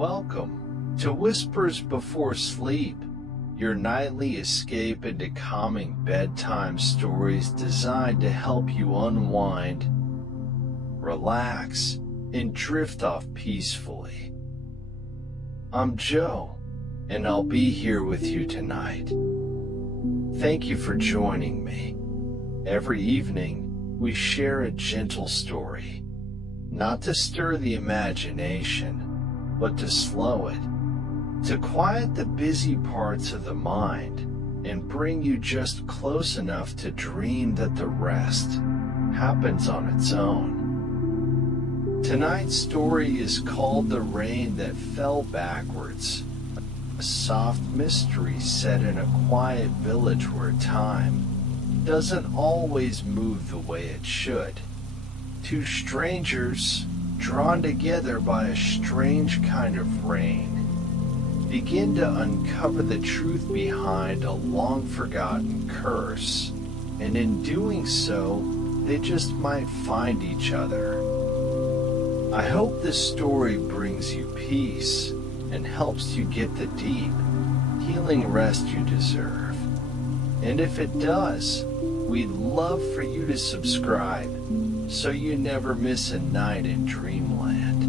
Welcome to Whispers Before Sleep, your nightly escape into calming bedtime stories designed to help you unwind, relax, and drift off peacefully. I'm Joe, and I'll be here with you tonight. Thank you for joining me. Every evening, we share a gentle story, not to stir the imagination, but to slow it, to quiet the busy parts of the mind, and bring you just close enough to dream that the rest happens on its own. Tonight's story is called The Rain That Fell Backwards, a soft mystery set in a quiet village where time doesn't always move the way it should. Two strangers, drawn together by a strange kind of rain, begin to uncover the truth behind a long-forgotten curse, and in doing so, they just might find each other. I hope this story brings you peace and helps you get the deep, healing rest you deserve. And if it does, we'd love for you to subscribe so you never miss a night in dreamland.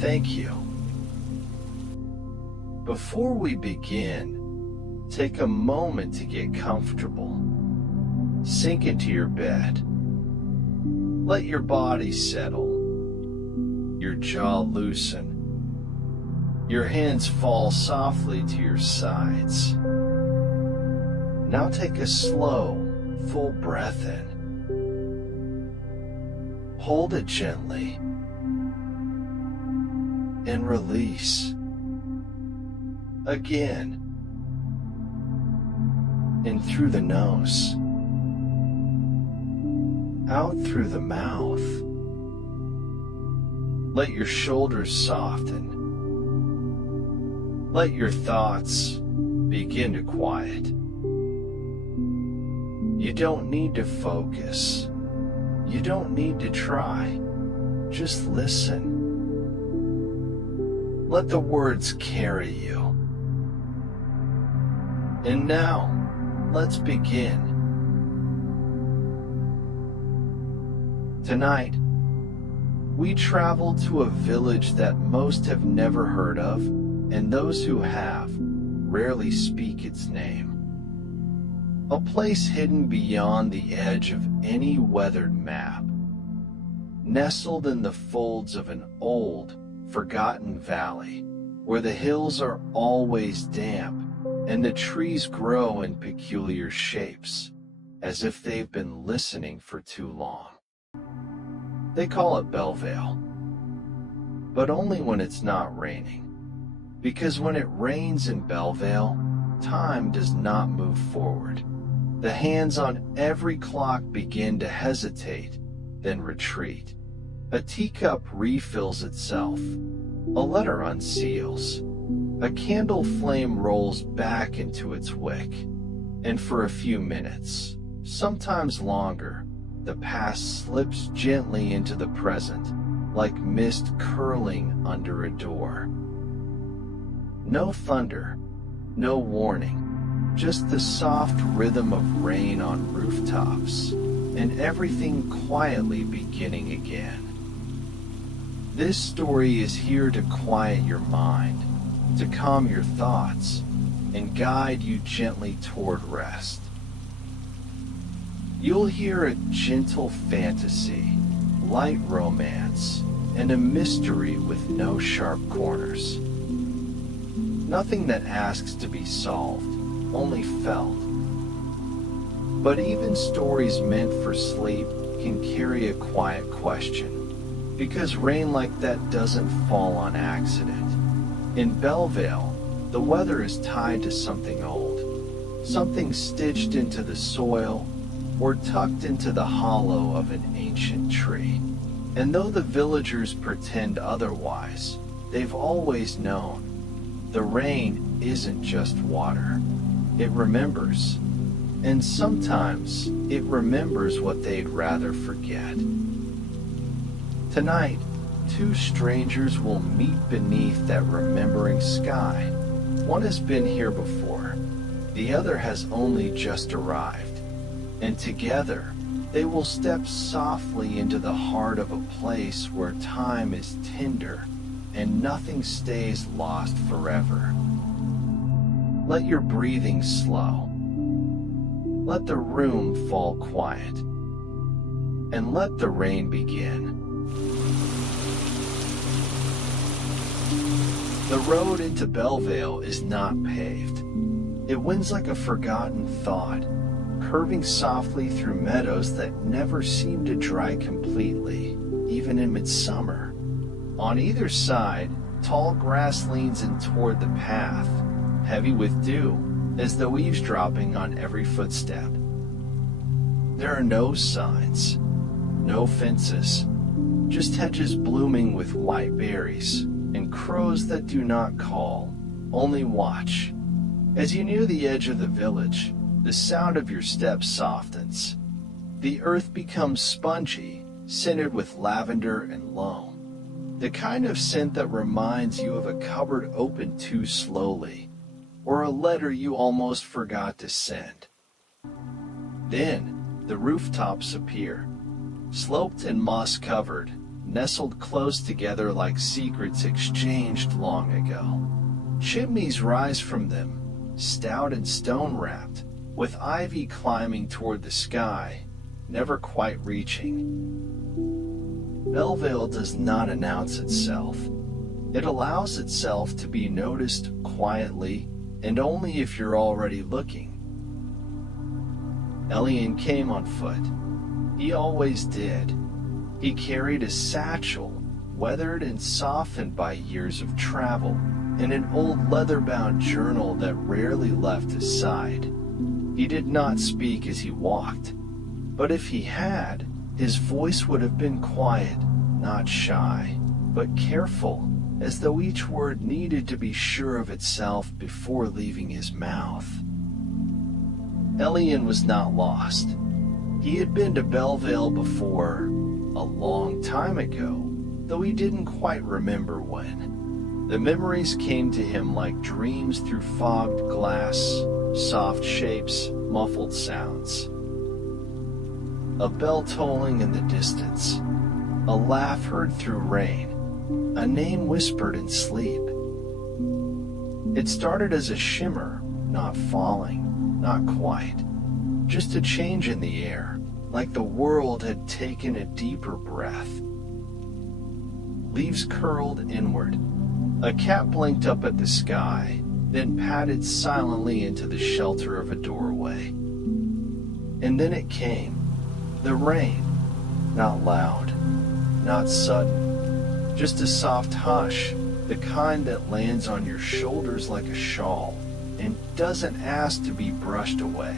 Thank you. Before we begin, take a moment to get comfortable. Sink into your bed. Let your body settle. Your jaw loosen. Your hands fall softly to your sides. Now take a slow, full breath in. Hold it gently and release. Again, in through the nose, out through the mouth. Let your shoulders soften. Let your thoughts begin to quiet. You don't need to focus. You don't need to try. Just listen. Let the words carry you. And now, let's begin. Tonight, we travel to a village that most have never heard of, and those who have rarely speak its name. A place hidden beyond the edge of any weathered map, nestled in the folds of an old, forgotten valley, where the hills are always damp and the trees grow in peculiar shapes, as if they've been listening for too long. They call it Bellevale, but only when it's not raining, because when it rains in Bellevale, time does not move forward. The hands on every clock begin to hesitate, then retreat. A teacup refills itself. A letter unseals. A candle flame rolls back into its wick. And for a few minutes, sometimes longer, the past slips gently into the present, like mist curling under a door. No thunder, no warning. Just the soft rhythm of rain on rooftops, and everything quietly beginning again. This story is here to quiet your mind, to calm your thoughts, and guide you gently toward rest. You'll hear a gentle fantasy, light romance, and a mystery with no sharp corners. Nothing that asks to be solved, only felt. But even stories meant for sleep can carry a quiet question, because rain like that doesn't fall on accident. In Bellevale, the weather is tied to something old, something stitched into the soil or tucked into the hollow of an ancient tree. And though the villagers pretend otherwise, they've always known the rain isn't just water. It remembers, and sometimes it remembers what they'd rather forget. Tonight, two strangers will meet beneath that remembering sky. One has been here before, the other has only just arrived, and together they will step softly into the heart of a place where time is tender and nothing stays lost forever. Let your breathing slow. Let the room fall quiet. And let the rain begin. The road into Bellevale is not paved. It winds like a forgotten thought, curving softly through meadows that never seem to dry completely, even in midsummer. On either side, tall grass leans in toward the path, heavy with dew, as though eavesdropping on every footstep. There are no signs, no fences, just hedges blooming with white berries, and crows that do not call, only watch. As you near the edge of the village, the sound of your steps softens. The earth becomes spongy, scented with lavender and loam, the kind of scent that reminds you of a cupboard opened too slowly, or a letter you almost forgot to send. Then the rooftops appear, sloped and moss-covered, nestled close together like secrets exchanged long ago. Chimneys rise from them, stout and stone-wrapped, with ivy climbing toward the sky, never quite reaching. Bellevale does not announce itself. It allows itself to be noticed quietly, and only if you're already looking. Elian came on foot. He always did. He carried a satchel, weathered and softened by years of travel, and an old leather-bound journal that rarely left his side. He did not speak as he walked, but if he had, his voice would have been quiet, not shy, but careful, as though each word needed to be sure of itself before leaving his mouth. Elian was not lost. He had been to Bellevale before, a long time ago, though he didn't quite remember when. The memories came to him like dreams through fogged glass, soft shapes, muffled sounds. A bell tolling in the distance, a laugh heard through rain, a name whispered in sleep. It started as a shimmer, not falling, not quite, just a change in the air, like the world had taken a deeper breath. Leaves curled inward. A cat blinked up at the sky, then padded silently into the shelter of a doorway. And then it came, the rain, not loud, not sudden, just a soft hush, the kind that lands on your shoulders like a shawl and doesn't ask to be brushed away.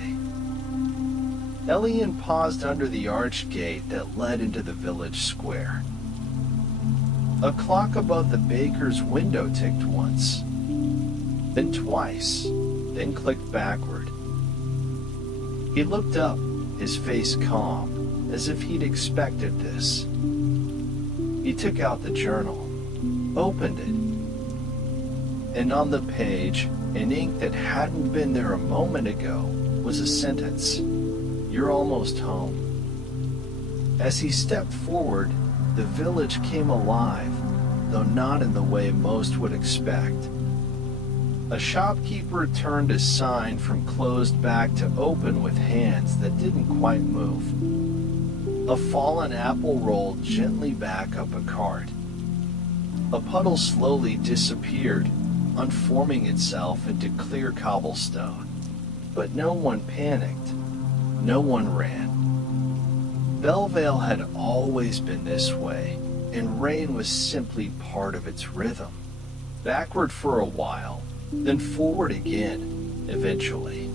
Elian paused under the arched gate that led into the village square. A clock above the baker's window ticked once, then twice, then clicked backward. He looked up, his face calm, as if he'd expected this. He took out the journal, opened it, and on the page, in ink that hadn't been there a moment ago, was a sentence. "You're almost home." As he stepped forward, the village came alive, though not in the way most would expect. A shopkeeper turned a sign from closed back to open with hands that didn't quite move. A fallen apple rolled gently back up a cart. A puddle slowly disappeared, unforming itself into clear cobblestone. But no one panicked. No one ran. Bellevale had always been this way, and rain was simply part of its rhythm. Backward for a while, then forward again, eventually.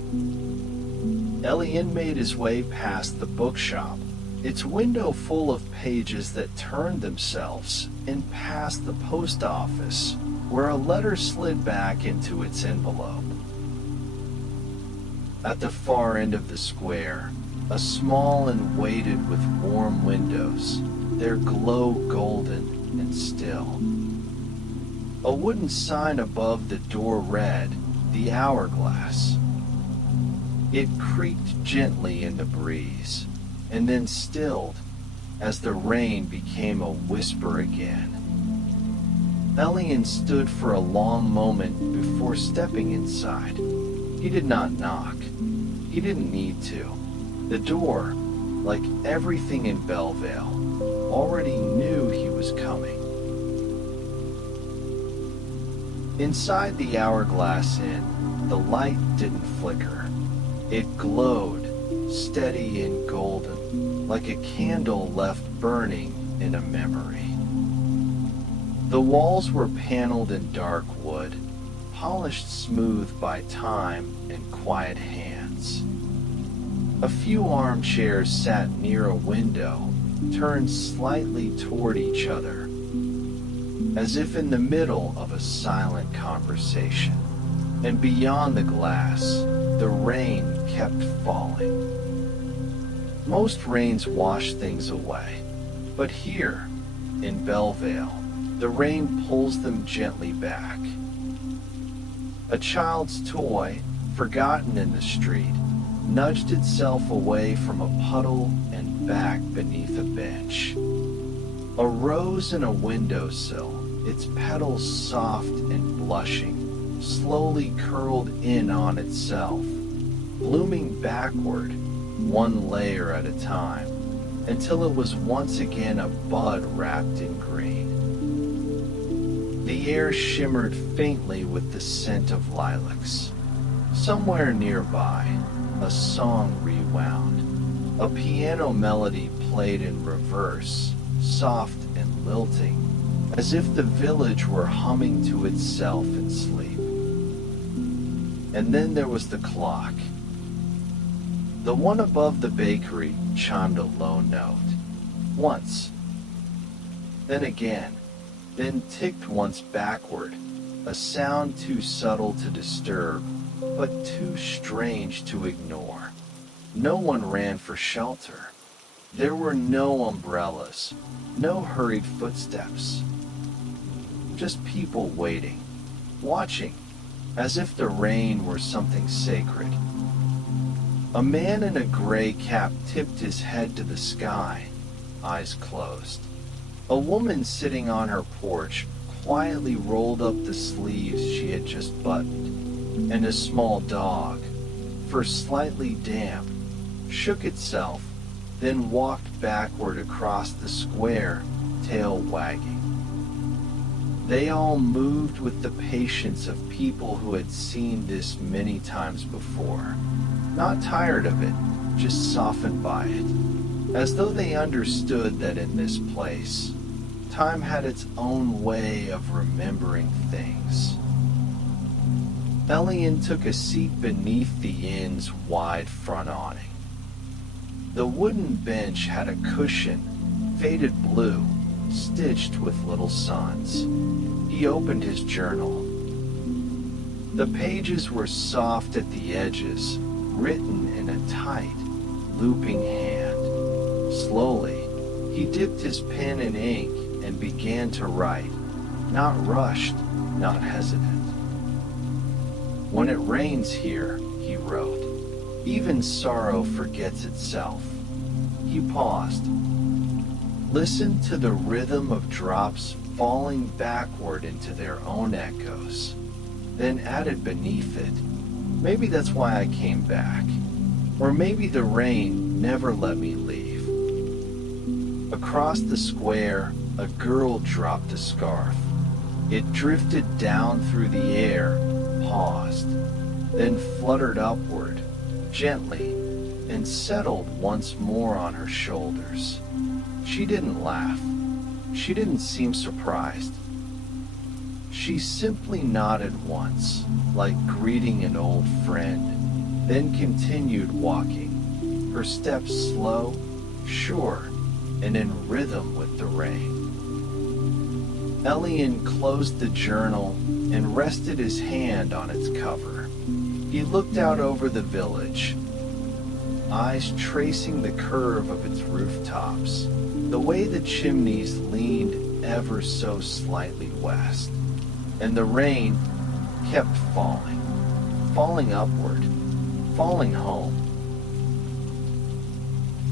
Elian made his way past the bookshop, its window full of pages that turned themselves, and past the post office, where a letter slid back into its envelope. At the far end of the square, a small and weighted with warm windows, their glow golden, and still. A wooden sign above the door read, "The Hourglass." It creaked gently in the breeze, and then stilled as the rain became a whisper again. Elian stood for a long moment before stepping inside. He did not knock. He didn't need to. The door, like everything in Bellevale, already knew he was coming. Inside the Hourglass Inn, the light didn't flicker. It glowed, steady and golden, like a candle left burning in a memory. The walls were paneled in dark wood, polished smooth by time and quiet hands. A few armchairs sat near a window, turned slightly toward each other, as if in the middle of a silent conversation. And beyond the glass, the rain kept falling. Most rains wash things away, but here, in Bellevale, the rain pulls them gently back. A child's toy, forgotten in the street, nudged itself away from a puddle and back beneath a bench. A rose in a windowsill, its petals soft and blushing, slowly curled in on itself, blooming backward, one layer at a time, until it was once again a bud wrapped in green. The air shimmered faintly with the scent of lilacs. Somewhere nearby, a song rewound. A piano melody played in reverse, soft and lilting, as if the village were humming to itself in sleep. And then there was the clock. The one above the bakery chimed a low note. Once. Then again. Then ticked once backward, a sound too subtle to disturb, but too strange to ignore. No one ran for shelter. There were no umbrellas, no hurried footsteps. Just people waiting, watching, as if the rain were something sacred. A man in a gray cap tipped his head to the sky, eyes closed. A woman sitting on her porch quietly rolled up the sleeves she had just buttoned, and a small dog, fur slightly damp, shook itself, then walked backward across the square, tail wagging. They all moved with the patience of people who had seen this many times before, not tired of it, just softened by it, as though they understood that in this place, time had its own way of remembering things. Elian took a seat beneath the inn's wide front awning. The wooden bench had a cushion, faded blue, stitched with little suns. He opened his journal. The pages were soft at the edges, written in a tight, looping hand. Slowly, he dipped his pen in ink and began to write, not rushed, not hesitant. When it rains here, he wrote, even sorrow forgets itself. He paused. Listened to the rhythm of drops falling backward into their own echoes, then added beneath it, maybe that's why I came back, or maybe the rain never let me leave. Across the square, a girl dropped a scarf. It drifted down through the air, paused, then fluttered upward, gently, and settled once more on her shoulders. She didn't laugh. She didn't seem surprised. She simply nodded once, like greeting an old friend, then continued walking, her steps slow, sure, and in rhythm with the rain. Elian closed the journal and rested his hand on its cover. He looked out over the village, eyes tracing the curve of its rooftops, the way the chimneys leaned ever so slightly west, and the rain kept falling, falling upward, falling home.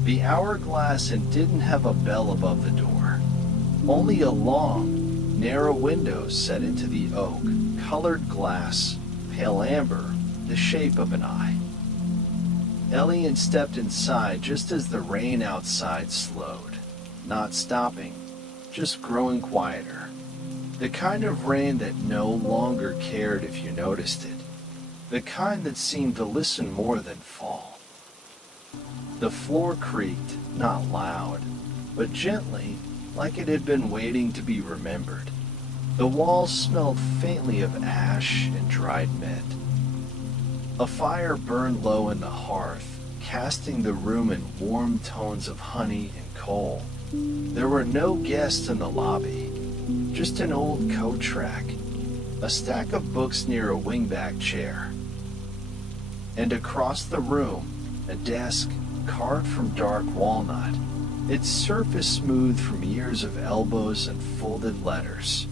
The hourglass didn't have a bell above the door, only a long, narrow window set into the oak, colored glass, pale amber, the shape of an eye. Elian stepped inside just as the rain outside slowed, not stopping, just growing quieter. The kind of rain that no longer cared if you noticed it. The kind that seemed to listen more than fall. The floor creaked, not loud, but gently, like it had been waiting to be remembered. The walls smelled faintly of ash and dried mint. A fire burned low in the hearth, casting the room in warm tones of honey and coal. There were no guests in the lobby, just an old coat rack, a stack of books near a wingback chair. And across the room, a desk carved from dark walnut, its surface smooth from years of elbows and folded letters.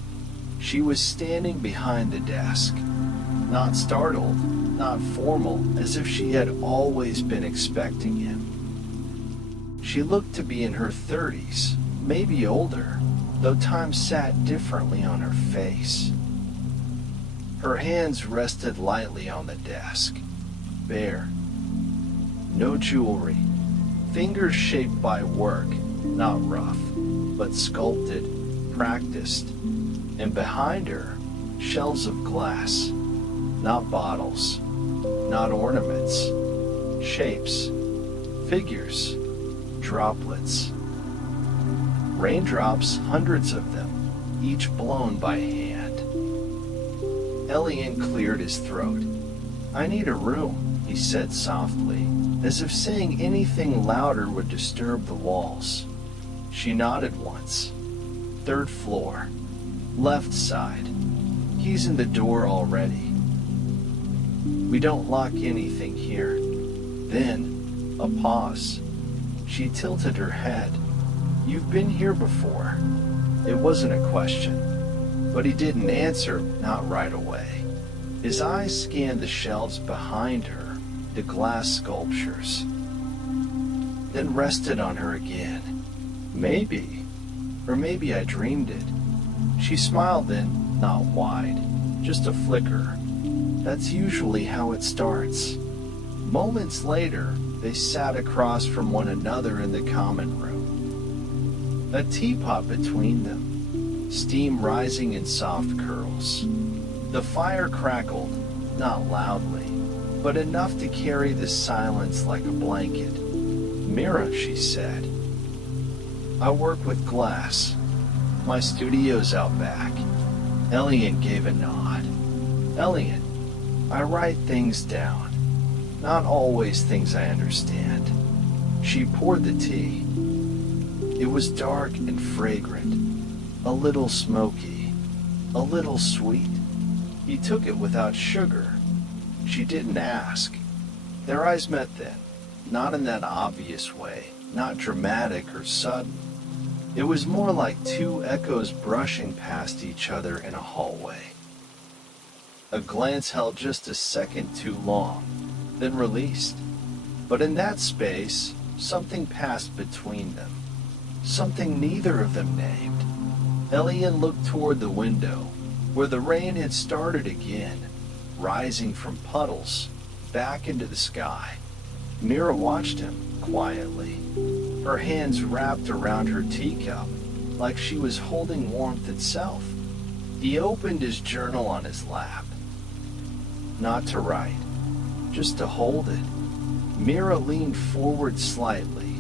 She was standing behind the desk, not startled, not formal, as if she had always been expecting him. She looked to be in her 30s, maybe older, though time sat differently on her face. Her hands rested lightly on the desk, bare. No jewelry, fingers shaped by work, not rough, but sculpted, practiced. And behind her, shelves of glass, not bottles, not ornaments, shapes, figures, droplets. Raindrops, hundreds of them, each blown by hand. Elian cleared his throat. "I need a room," he said softly, as if saying anything louder would disturb the walls. She nodded once. "Third floor, left side. He's in the door already. We don't lock anything here." Then, a pause. She tilted her head. "You've been here before." It wasn't a question, but he didn't answer, not right away. His eyes scanned the shelves behind her, the glass sculptures, then rested on her again. "Maybe, or maybe I dreamed it." She smiled then, not wide, just a flicker. That's usually how it starts. Moments later, they sat across from one another in the common room. A teapot between them, steam rising in soft curls. The fire crackled, not loudly, but enough to carry the silence like a blanket. "Mira," she said, "I work with glass. My studio's out back." Elian gave a nod. "Elian, I write things down. Not always things I understand." She poured the tea. It was dark and fragrant, a little smoky, a little sweet. He took it without sugar. She didn't ask. Their eyes met then, not in that obvious way, not dramatic or sudden. It was more like two echoes brushing past each other in a hallway. A glance held just a second too long, then released. But in that space, something passed between them. Something neither of them named. Elian looked toward the window, where the rain had started again, rising from puddles, back into the sky. Mira watched him, quietly, her hands wrapped around her teacup, like she was holding warmth itself. He opened his journal on his lap. Not to write, just to hold it. Mira leaned forward slightly,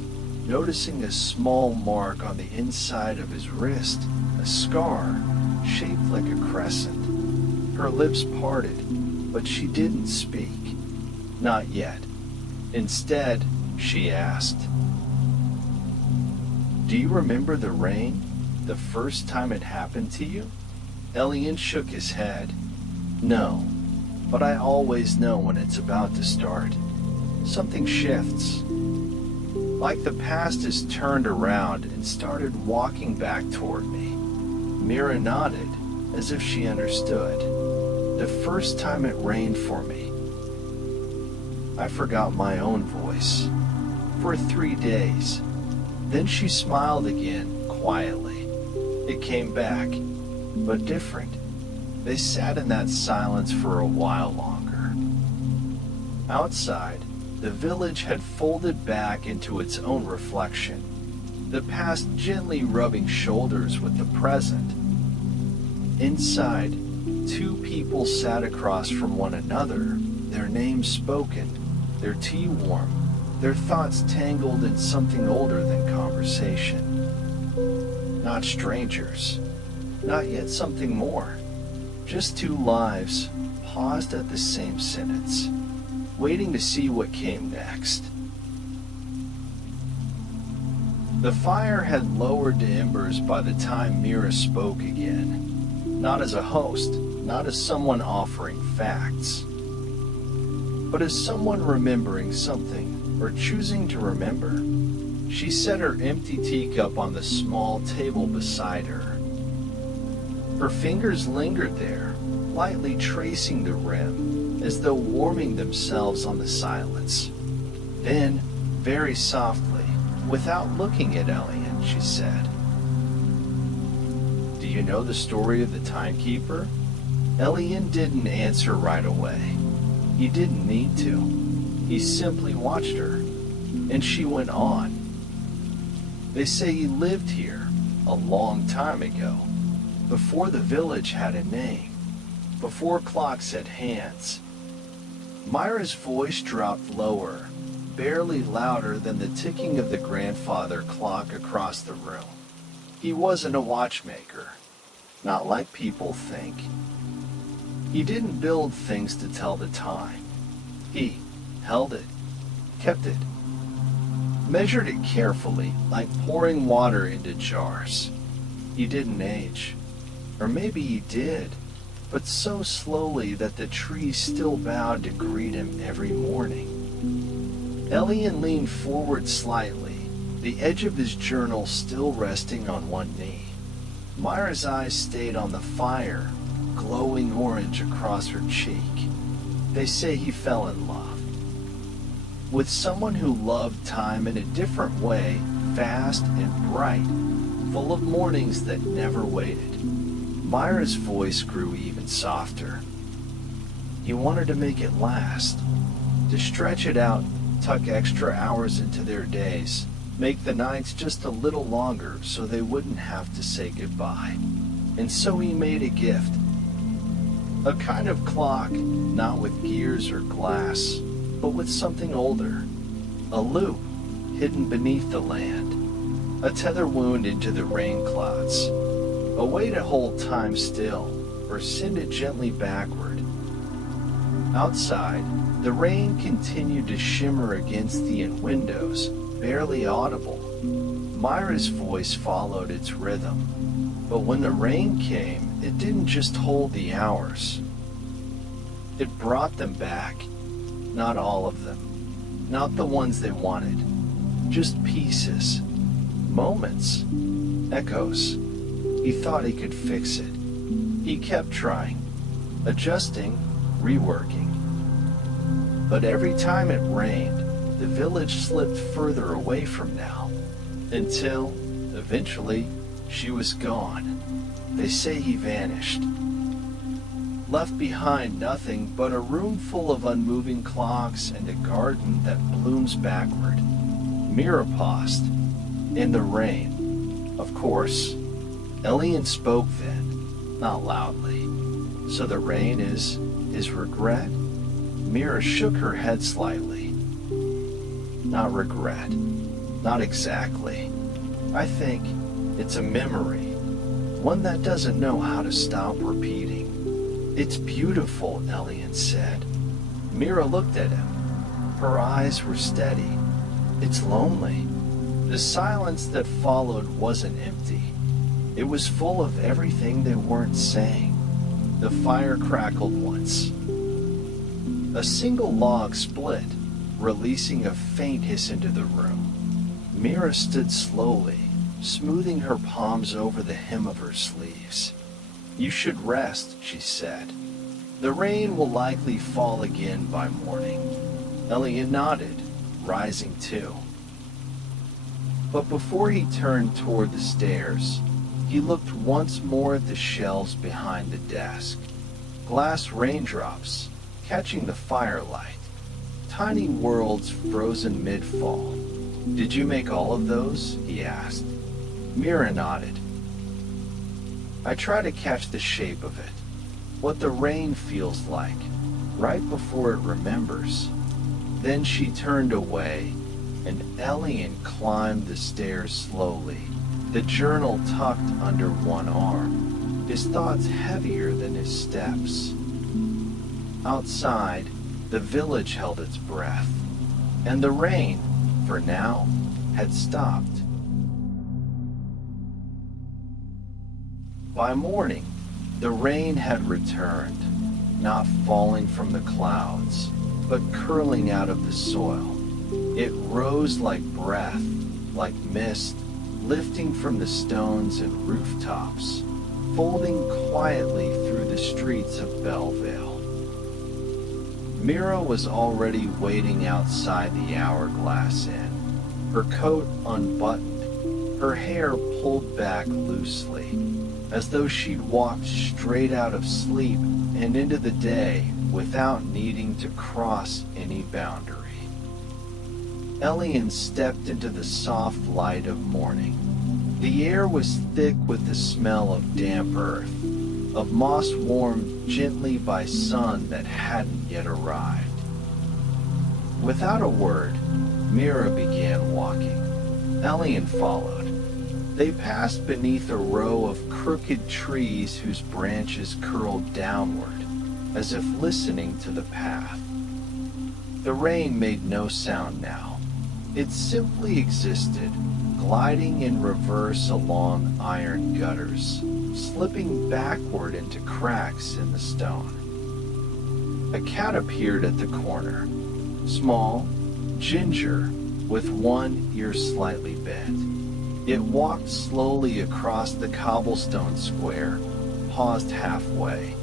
noticing a small mark on the inside of his wrist, a scar shaped like a crescent. Her lips parted, but she didn't speak. Not yet. Instead, she asked, "Do you remember the rain, the first time it happened to you?" Elian shook his head. "No, but I always know when it's about to start. Something shifts. Like the past is turned around and started walking back toward me. Mira nodded, as if she understood. The first time it rained for me, I forgot my own voice. For 3 days. Then she smiled again, quietly. It came back, but different. They sat in that silence for a while longer. Outside, the village had folded back into its own reflection, the past gently rubbing shoulders with the present. Inside, 2 people sat across from one another, their names spoken, their tea warm, their thoughts tangled in something older than conversation. Not strangers, not yet something more. Just 2 lives paused at the same sentence, waiting to see what came next. The fire had lowered to embers by the time Mira spoke again, not as a host, not as someone offering facts, but as someone remembering something, or choosing to remember. She set her empty teacup on the small table beside her. Her fingers lingered there, lightly tracing the rim, as though warming themselves on the silence. Then, very softly, without looking at Elian, she said, "Do you know the story of the timekeeper?" Elian didn't answer right away. He didn't need to. He simply watched her, and she went on. "They say he lived here a long time ago, before the village had a name, before clocks had hands." Myra's voice dropped lower, barely louder than the ticking of the grandfather clock across the room. He wasn't a watchmaker, not like people think. He didn't build things to tell the time. He held it, kept it, measured it carefully, like pouring water into jars. He didn't age. Or maybe he did, but so slowly that the trees still bowed to greet him every morning. Elian leaned forward slightly, the edge of his journal still resting on one knee. Myra's eyes stayed on the fire, glowing orange across her cheek. They say he fell in love with someone who loved time in a different way, fast and bright, full of mornings that never waited. Myra's voice grew even softer. He wanted to make it last, to stretch it out, tuck extra hours into their days, make the nights just a little longer so they wouldn't have to say goodbye. And so he made a gift. A kind of clock, not with gears or glass, but with something older. A loop, hidden beneath the land. A tether wound into the rain clouds. A way to hold time still, or send it gently backward. Outside, the rain continued to shimmer against the windows, barely audible. Myra's voice followed its rhythm. But when the rain came, it didn't just hold the hours. It brought them back. Not all of them. Not the ones they wanted. Just pieces. Moments. Echoes. He thought he could fix it. He kept trying. Adjusting. Reworking. But every time it rained, the village slipped further away from now. Until, eventually, she was gone. They say he vanished. Left behind nothing but a room full of unmoving clocks and a garden that blooms backward. Mira paused. In the rain. Of course. Elian spoke then, not loudly. So the rain is regret? Mira shook her head slightly. Not regret. Not exactly. I think it's a memory. One that doesn't know how to stop repeating. "It's beautiful," Elian said. Mira looked at him. Her eyes were steady. "It's lonely." The silence that followed wasn't empty. It was full of everything they weren't saying. The fire crackled once. A single log split, releasing a faint hiss into the room. Mira stood slowly, smoothing her palms over the hem of her sleeves. "You should rest," she said. "The rain will likely fall again by morning." Elliot nodded, rising too. But before he turned toward the stairs, he looked once more at the shelves behind the desk. Glass raindrops, catching the firelight. Tiny worlds frozen mid-fall. "Did you make all of those?" he asked. Mira nodded. "I try to catch the shape of it, what the rain feels like, right before it remembers." Then she turned away, and Elian climbed the stairs slowly, the journal tucked under one arm, his thoughts heavier than his steps. Outside, the village held its breath, and the rain, for now, had stopped. By morning, the rain had returned, not falling from the clouds, but curling out of the soil. It rose like breath, like mist, lifting from the stones and rooftops, folding quietly through the streets of Belleville. Mira was already waiting outside the Hourglass Inn, her coat unbuttoned, her hair pulled back loosely, as though she'd walked straight out of sleep and into the day without needing to cross any boundary. Elian stepped into the soft light of morning. The air was thick with the smell of damp earth, of moss warmed gently by sun that hadn't yet arrived. Without a word, Mira began walking. Elian followed. They passed beneath a row of crooked trees whose branches curled downward, as if listening to the path. The rain made no sound now. It simply existed, gliding in reverse along iron gutters, slipping backward into cracks in the stone. A cat appeared at the corner, small, ginger, with one ear slightly bent. It walked slowly across the cobblestone square, paused halfway,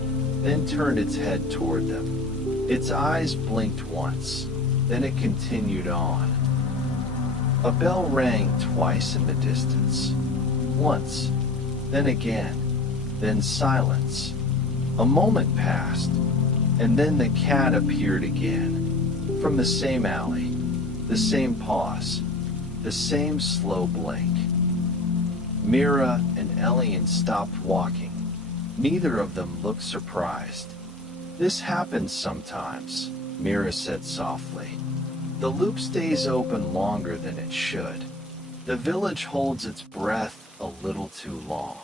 then turned its head toward them. Its eyes blinked once, then it continued on. A bell rang twice in the distance. Once, then again, then silence. A moment passed, and then the cat appeared again, from the same alley, the same pause, the same slow blink. Mira and Elian stopped walking. Neither of them looked surprised. "This happens sometimes," Mira said softly. "The loop stays open longer than it should. The village holds its breath a little too long."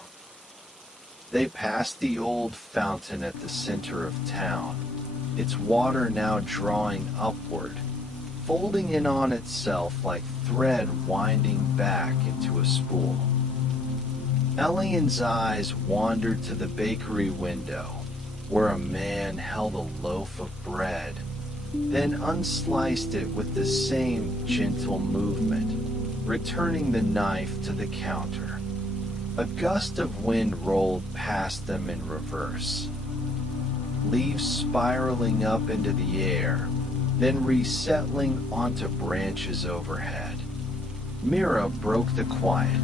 They passed the old fountain at the center of town, its water now drawing upward, folding in on itself like thread winding back into a spool. Elian's eyes wandered to the bakery window, where a man held a loaf of bread, then unsliced it with the same gentle movement, returning the knife to the counter. A gust of wind rolled past them in reverse, leaves spiraling up into the air, then resettling onto branches overhead. Mira broke the quiet.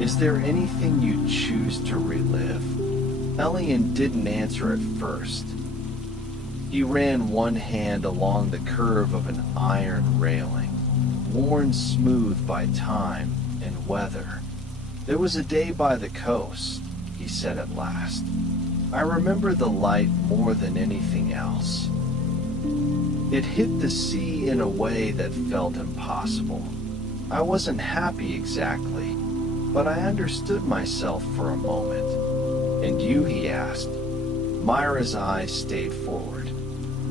"Is there anything you'd choose to relive?" Elian didn't answer at first. He ran one hand along the curve of an iron railing, worn smooth by time and weather. "There was a day by the coast," he said at last. "I remember the light more than anything else. It hit the sea in a way that felt impossible. I wasn't happy exactly, but I understood myself for a moment." "And you?" he asked. Myra's eyes stayed forward.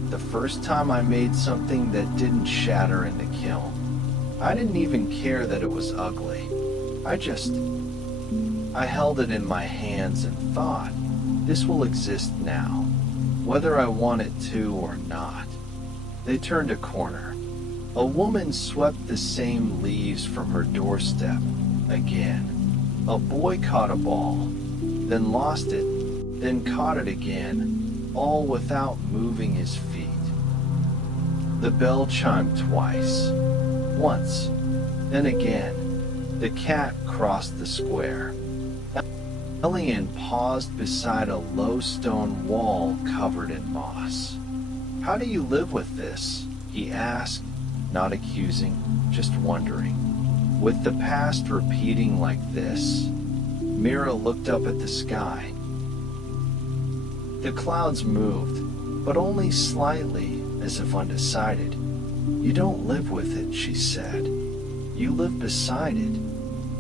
"The first time I made something that didn't shatter in the kiln. I didn't even care that it was ugly. I held it in my hands and thought, this will exist now, whether I want it to or not." They turned a corner. A woman swept the same leaves from her doorstep again. A boy caught a ball, then lost it, then caught it again, all without moving his feet. The bell chimed twice. Once, then again. The cat crossed the square. Elian paused beside a low stone wall covered in moss. "How do you live with this?" he asked, not accusing, just wondering. With the past repeating like this, Mira looked up at the sky. The clouds moved, but only slightly, as if undecided. "You don't live with it," she said. "You live beside it,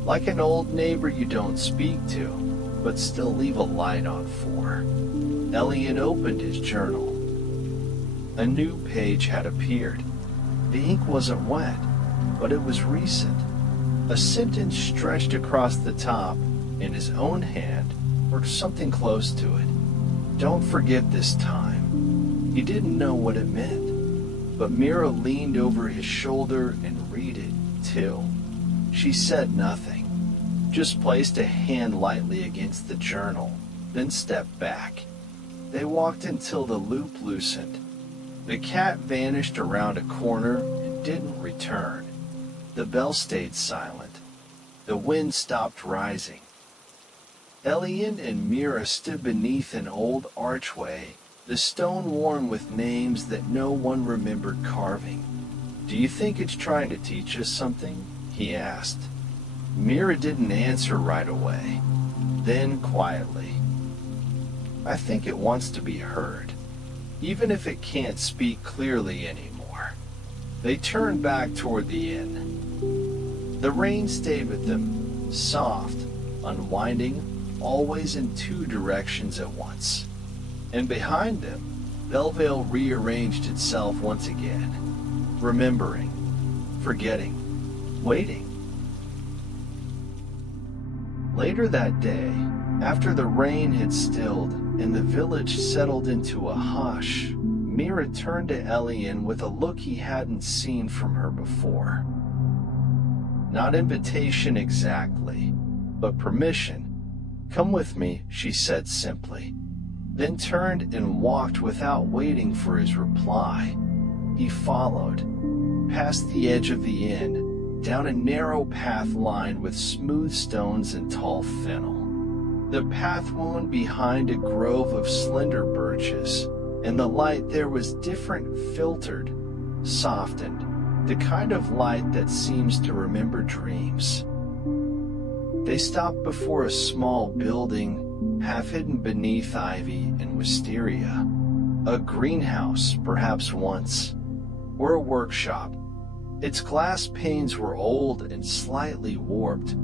like an old neighbor you don't speak to, but still leave a light on for." Elian opened his journal. A new page had appeared. The ink wasn't wet, but it was recent. A sentence stretched across the top, in his own hand, or something close to it. "Don't forget this time." He didn't know what it meant, but Mira leaned over his shoulder and read it, too. She said nothing, just placed a hand lightly against the journal, then stepped back. They walked until the loop loosened. The cat vanished around a corner and didn't return. The bell stayed silent. The wind stopped rising. Elian and Mira stood beneath an old archway, the stone worn with names that no one remembered carving. "Do you think it's trying to teach us something?" he asked. Mira didn't answer right away. Then quietly, "I think it wants to be heard, even if it can't speak clearly anymore." They turned back toward the inn. The rain stayed with them, soft, unwinding, always in two directions at once. And behind them, Belleville rearranged itself once again, remembering, forgetting, waiting. Later that day, after the rain had stilled and the village settled into a hush, Mira turned to Elian with a look he hadn't seen from her before. Not invitation exactly, but permission. "Come with me," she said simply, then turned and walked without waiting for his reply. He followed, past the edge of the inn, down a narrow path lined with smooth stones and tall fennel. The path wound behind a grove of slender birches, and the light there was different, filtered, softened, the kind of light that seems to remember dreams. They stopped before a small building, half hidden beneath ivy and wisteria. A greenhouse, perhaps once, or a workshop. Its glass panes were old and slightly warped,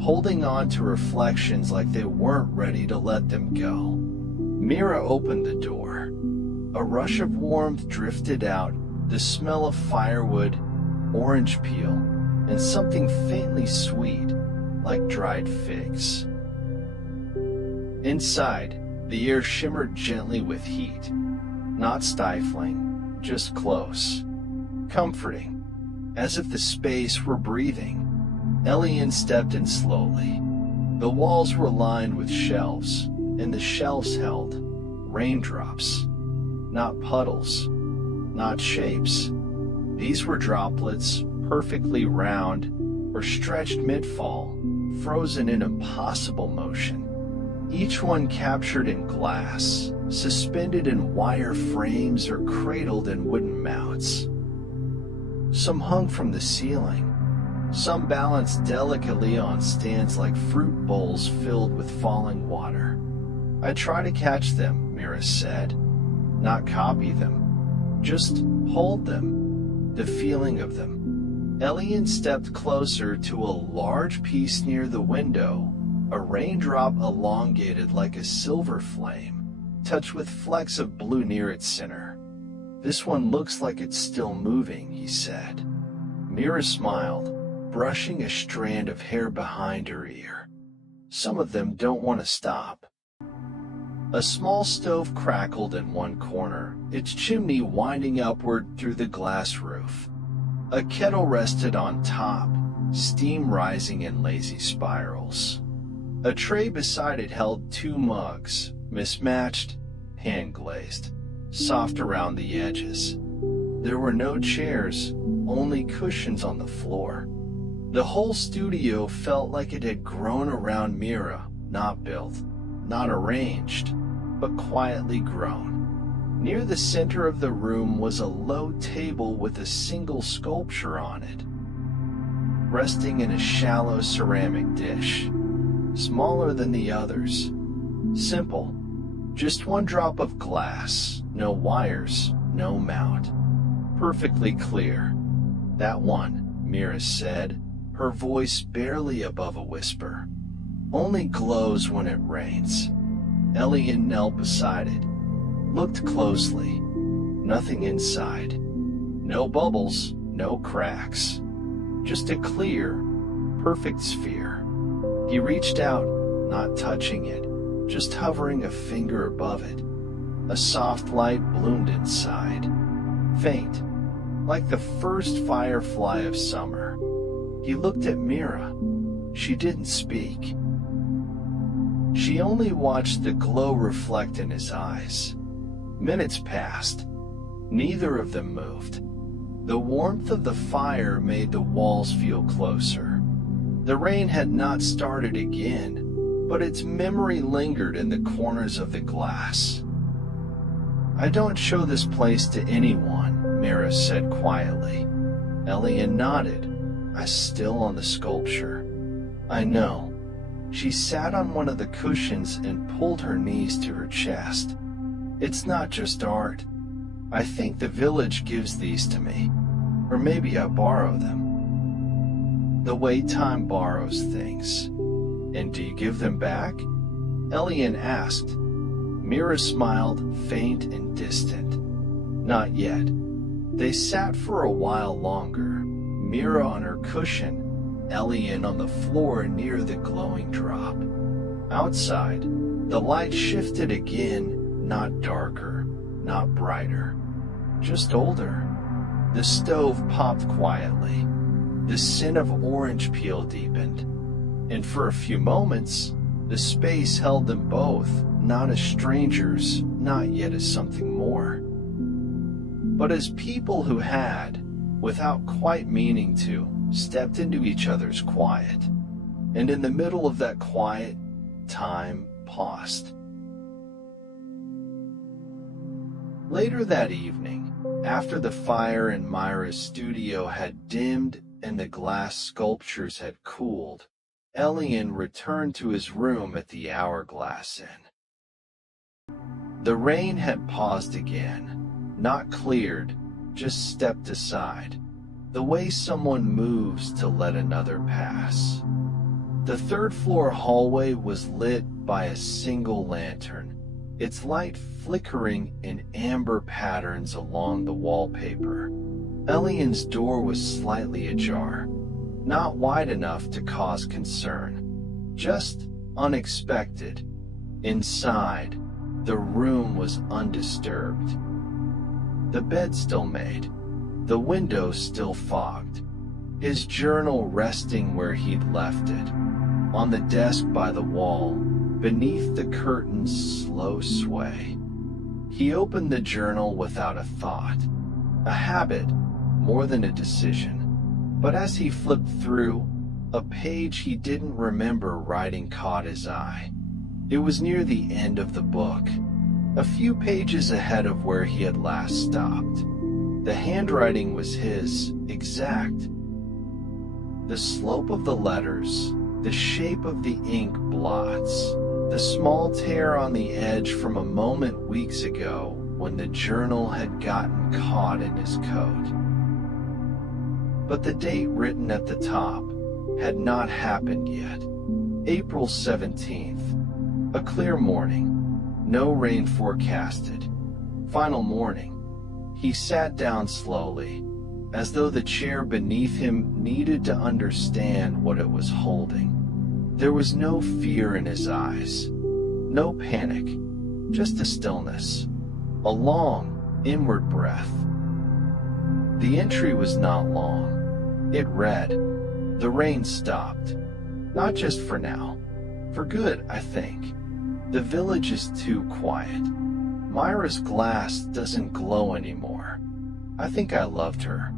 holding on to reflections like they weren't ready to let them go. Mira opened the door. A rush of warmth drifted out, the smell of firewood, orange peel, and something faintly sweet, like dried figs. Inside, the air shimmered gently with heat, not stifling, just close, comforting, as if the space were breathing. Elian stepped in slowly. The walls were lined with shelves, and the shelves held raindrops, not puddles, not shapes. These were droplets, perfectly round, or stretched mid-fall, frozen in impossible motion. Each one captured in glass, suspended in wire frames or cradled in wooden mounts. Some hung from the ceiling, some balanced delicately on stands like fruit bowls filled with falling water. "I try to catch them," Mira said, "not copy them, just hold them, the feeling of them." Elian stepped closer to a large piece near the window, a raindrop elongated like a silver flame, touched with flecks of blue near its center. "This one looks like it's still moving," he said. Mira smiled, brushing a strand of hair behind her ear. "Some of them don't want to stop." A small stove crackled in one corner, its chimney winding upward through the glass roof. A kettle rested on top, steam rising in lazy spirals. A tray beside it held 2 mugs, mismatched, hand-glazed, soft around the edges. There were no chairs, only cushions on the floor. The whole studio felt like it had grown around Mira, not built, not arranged, but quietly grown. Near the center of the room was a low table with a single sculpture on it, resting in a shallow ceramic dish, smaller than the others. Simple, just 1 drop of glass, no wires, no mount. Perfectly clear. That one, Mira said, her voice barely above a whisper. Only glows when it rains. Elian knelt beside it, looked closely. Nothing inside. No bubbles, no cracks. Just a clear, perfect sphere. He reached out, not touching it, just hovering a finger above it. A soft light bloomed inside. Faint, like the first firefly of summer. He looked at Mira. She didn't speak. She only watched the glow reflect in his eyes. Minutes passed. Neither of them moved. The warmth of the fire made the walls feel closer. The rain had not started again, but its memory lingered in the corners of the glass. "I don't show this place to anyone," Mira said quietly. Elian nodded, eyes still on the sculpture. "I know." She sat on one of the cushions and pulled her knees to her chest. "It's not just art. I think the village gives these to me. Or maybe I borrow them. The way time borrows things." "And do you give them back?" Elian asked. Mira smiled, faint and distant. "Not yet." They sat for a while longer, Mira on her cushion, Elian on the floor near the glowing drop. Outside, the light shifted again, not darker, not brighter, just older. The stove popped quietly. The scent of orange peel deepened. And for a few moments, the space held them both, not as strangers, not yet as something more, but as people who had, without quite meaning to, stepped into each other's quiet. And in the middle of that quiet, time paused. Later that evening, after the fire in Myra's studio had dimmed and the glass sculptures had cooled, Elian returned to his room at the Hourglass Inn. The rain had paused again, not cleared, just stepped aside, the way someone moves to let another pass. The third-floor hallway was lit by a single lantern, its light flickering in amber patterns along the wallpaper. Elian's door was slightly ajar, not wide enough to cause concern, just unexpected. Inside, the room was undisturbed. The bed still made, the window still fogged, his journal resting where he'd left it, on the desk by the wall, beneath the curtain's slow sway. He opened the journal without a thought, a habit more than a decision. But as he flipped through, a page he didn't remember writing caught his eye. It was near the end of the book, a few pages ahead of where he had last stopped. The handwriting was his, exact. The slope of the letters, the shape of the ink blots, the small tear on the edge from a moment weeks ago when the journal had gotten caught in his coat. But the date written at the top had not happened yet. April 17th. A clear morning. No rain forecasted. Final morning. He sat down slowly, as though the chair beneath him needed to understand what it was holding. There was no fear in his eyes, no panic, just a stillness, a long, inward breath. The entry was not long. It read, "The rain stopped, not just for now, For good, I think. The village is too quiet. Myra's glass doesn't glow anymore. I think I loved her.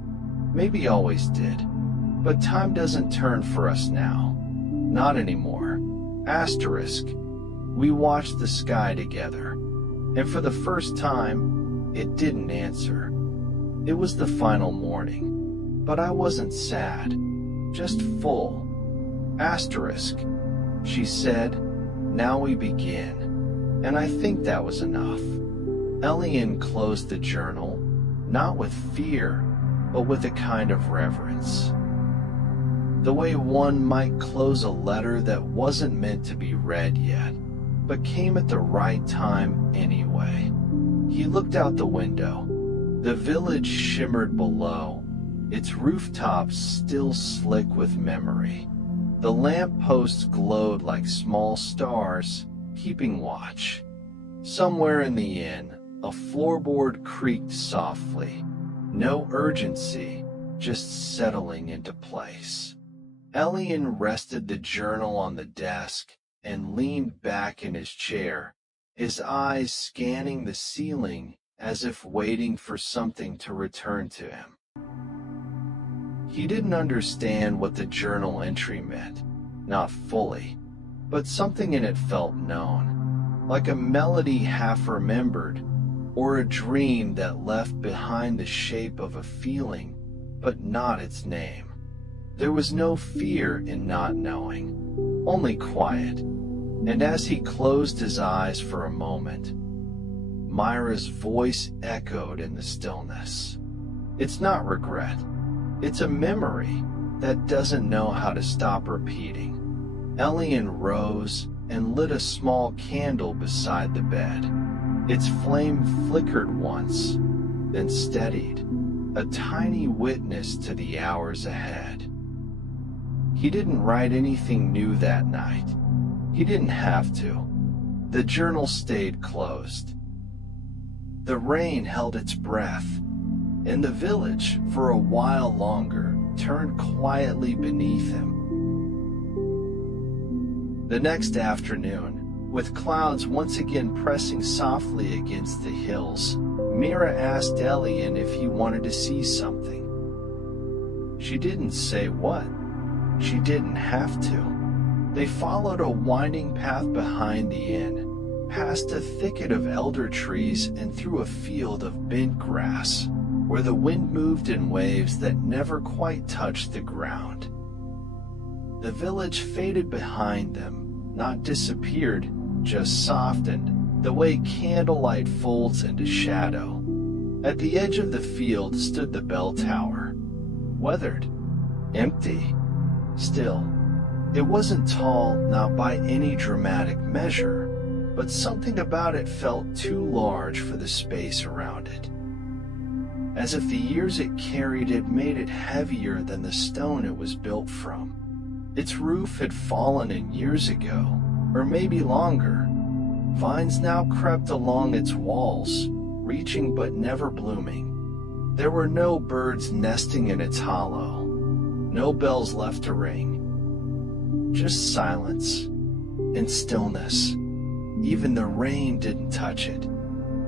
Maybe always did. But time doesn't turn for us now. Not anymore. Asterisk. We watched the sky together. And for the first time, it didn't answer. It was the final morning. But I wasn't sad. Just full. Asterisk. She said, "Now we begin." And I think that was enough. Elian closed the journal, not with fear, but with a kind of reverence. The way one might close a letter that wasn't meant to be read yet, but came at the right time anyway. He looked out the window. The village shimmered below, its rooftops still slick with memory. The lampposts glowed like small stars, keeping watch. Somewhere in the inn, a floorboard creaked softly. No urgency, just settling into place. Elian rested the journal on the desk and leaned back in his chair, his eyes scanning the ceiling as if waiting for something to return to him. He didn't understand what the journal entry meant, not fully, but something in it felt known, like a melody half remembered, or a dream that left behind the shape of a feeling, but not its name. There was no fear in not knowing, only quiet, and as he closed his eyes for a moment, Myra's voice echoed in the stillness. It's not regret. It's a memory that doesn't know how to stop repeating. Elian rose and lit a small candle beside the bed. Its flame flickered once, then steadied, a tiny witness to the hours ahead. He didn't write anything new that night. He didn't have to. The journal stayed closed. The rain held its breath, and the village, for a while longer, turned quietly beneath him. The next afternoon, with clouds once again pressing softly against the hills, Mira asked Elian if he wanted to see something. She didn't say what. She didn't have to. They followed a winding path behind the inn, past a thicket of elder trees and through a field of bent grass, where the wind moved in waves that never quite touched the ground. The village faded behind them, not disappeared, just softened, the way candlelight folds into shadow. At the edge of the field stood the bell tower, weathered, empty, still. It wasn't tall, not by any dramatic measure, but something about it felt too large for the space around it. As if the years it carried had made it heavier than the stone it was built from. Its roof had fallen in years ago, or maybe longer. Vines now crept along its walls, reaching but never blooming. There were no birds nesting in its hollow, no bells left to ring. Just silence and stillness. Even the rain didn't touch it.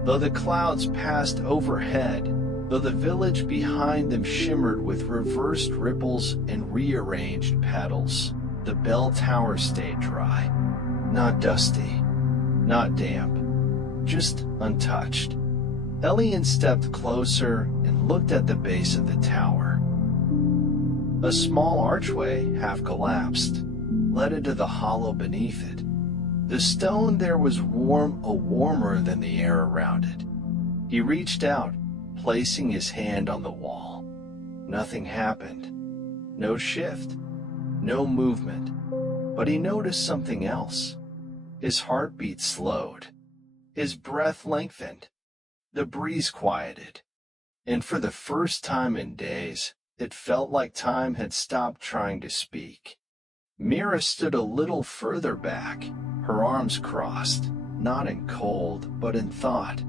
Though the clouds passed overhead, though the village behind them shimmered with reversed ripples and rearranged petals, the bell tower stayed dry. Not dusty, not damp, just untouched. Elian stepped closer and looked at the base of the tower. A small archway, half collapsed, led into the hollow beneath it. The stone there was warmer than the air around it. He reached out, placing his hand on the wall. Nothing happened. No shift. No movement. But he noticed something else. His heartbeat slowed. His breath lengthened. The breeze quieted. And for the first time in days, it felt like time had stopped trying to speak. Mira stood a little further back, her arms crossed, not in cold, but in thought.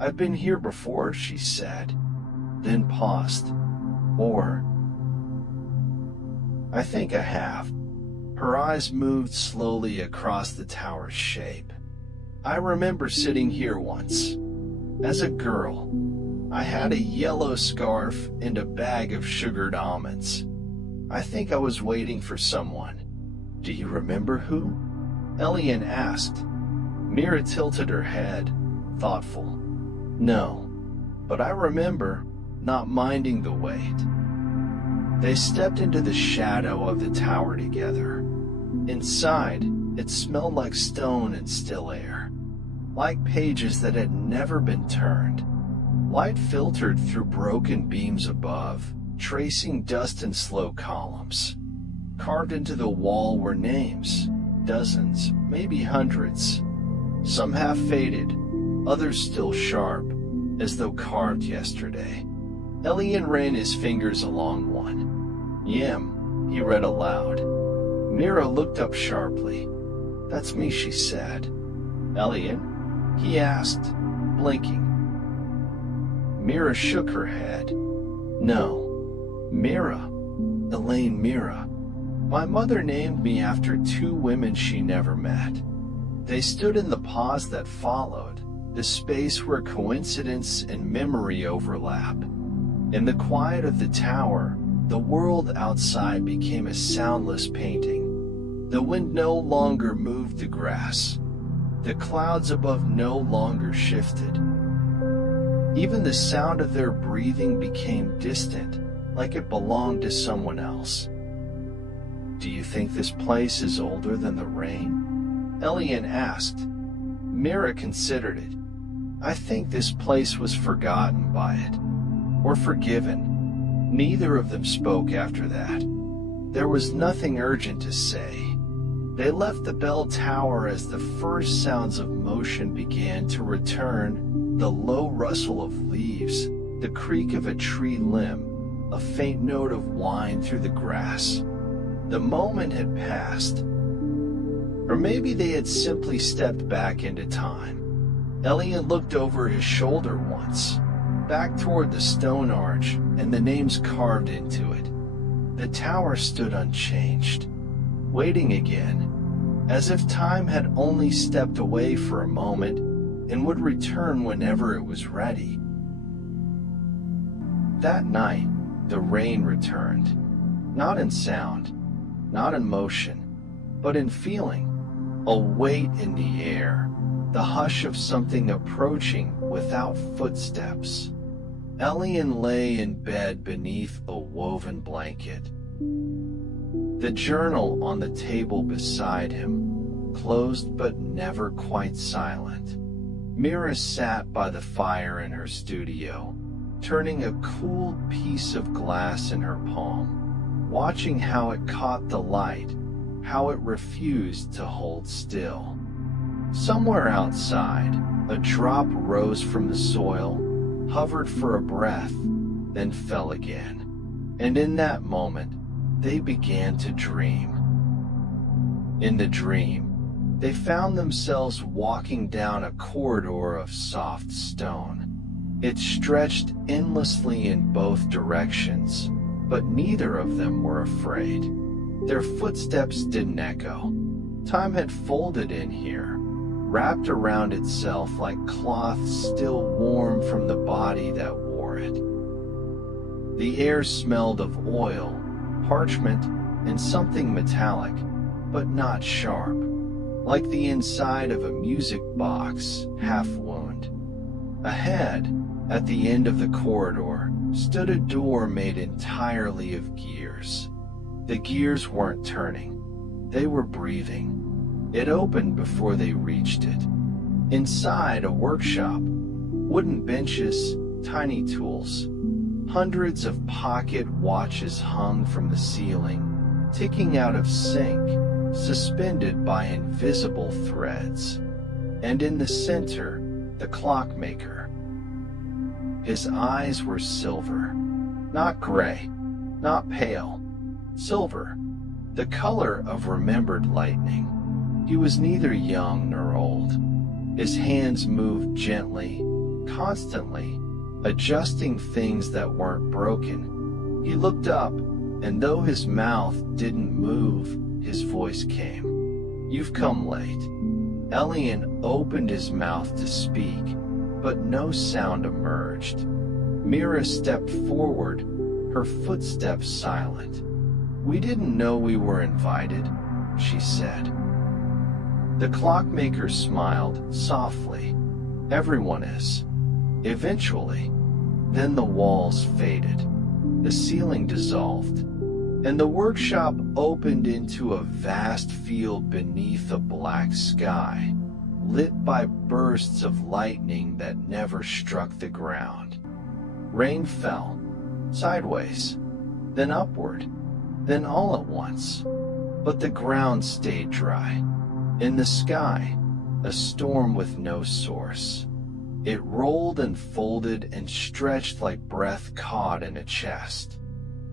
"I've been here before," she said, then paused. "Or, I think I have." Her eyes moved slowly across the tower's shape. "I remember sitting here once. As a girl, I had a yellow scarf and a bag of sugared almonds. I think I was waiting for someone. Do you remember who?" Elian asked. Mira tilted her head, thoughtful. "No, but I remember not minding the wait." They stepped into the shadow of the tower together. Inside, it smelled like stone and still air, like pages that had never been turned. Light filtered through broken beams above, tracing dust in slow columns. Carved into the wall were names, dozens, maybe hundreds. Some half faded, others still sharp, as though carved yesterday. Elian ran his fingers along one. "Yim," he read aloud. Mira looked up sharply. "That's me," she said. "Elian?" he asked, blinking. Mira shook her head. "No, Mira, Elaine Mira. My mother named me after two women she never met." They stood in the pause that followed, the space where coincidence and memory overlap. In the quiet of the tower, the world outside became a soundless painting. The wind no longer moved the grass. The clouds above no longer shifted. Even the sound of their breathing became distant, like it belonged to someone else. "Do you think this place is older than the rain?" Elian asked. Mira considered it. "I think this place was forgotten by it, or forgiven." Neither of them spoke after that. There was nothing urgent to say. They left the bell tower as the first sounds of motion began to return, the low rustle of leaves, the creak of a tree limb, a faint note of whine through the grass. The moment had passed. Or maybe they had simply stepped back into time. Elian looked over his shoulder once, back toward the stone arch and the names carved into it. The tower stood unchanged, waiting again, as if time had only stepped away for a moment and would return whenever it was ready. That night, the rain returned, not in sound, not in motion, but in feeling, a weight in the air, the hush of something approaching without footsteps. Elian lay in bed beneath a woven blanket. The journal on the table beside him, closed but never quite silent. Mira sat by the fire in her studio, turning a cool piece of glass in her palm, watching how it caught the light, how it refused to hold still. Somewhere outside, a drop rose from the soil, hovered for a breath, then fell again. And in that moment, they began to dream. In the dream, they found themselves walking down a corridor of soft stone. It stretched endlessly in both directions, but neither of them were afraid. Their footsteps didn't echo. Time had folded in here, wrapped around itself like cloth still warm from the body that wore it. The air smelled of oil, parchment, and something metallic, but not sharp, like the inside of a music box, half-wound. Ahead, at the end of the corridor, stood a door made entirely of gears. The gears weren't turning. They were breathing. It opened before they reached it. Inside, a workshop. Wooden benches, tiny tools. Hundreds of pocket watches hung from the ceiling, ticking out of sync, suspended by invisible threads. And in the center, the clockmaker. His eyes were silver. Not gray, not pale. Silver, the color of remembered lightning. He was neither young nor old. His hands moved gently, constantly, adjusting things that weren't broken. He looked up, and though his mouth didn't move, his voice came. "You've come late." Elian opened his mouth to speak, but no sound emerged. Mira stepped forward, her footsteps silent. "We didn't know we were invited," she said. The clockmaker smiled softly. "Everyone is. Eventually." Then the walls faded, the ceiling dissolved, and the workshop opened into a vast field beneath a black sky, lit by bursts of lightning that never struck the ground. Rain fell, sideways, then upward, then all at once. But the ground stayed dry. In the sky, a storm with no source. It rolled and folded and stretched like breath caught in a chest.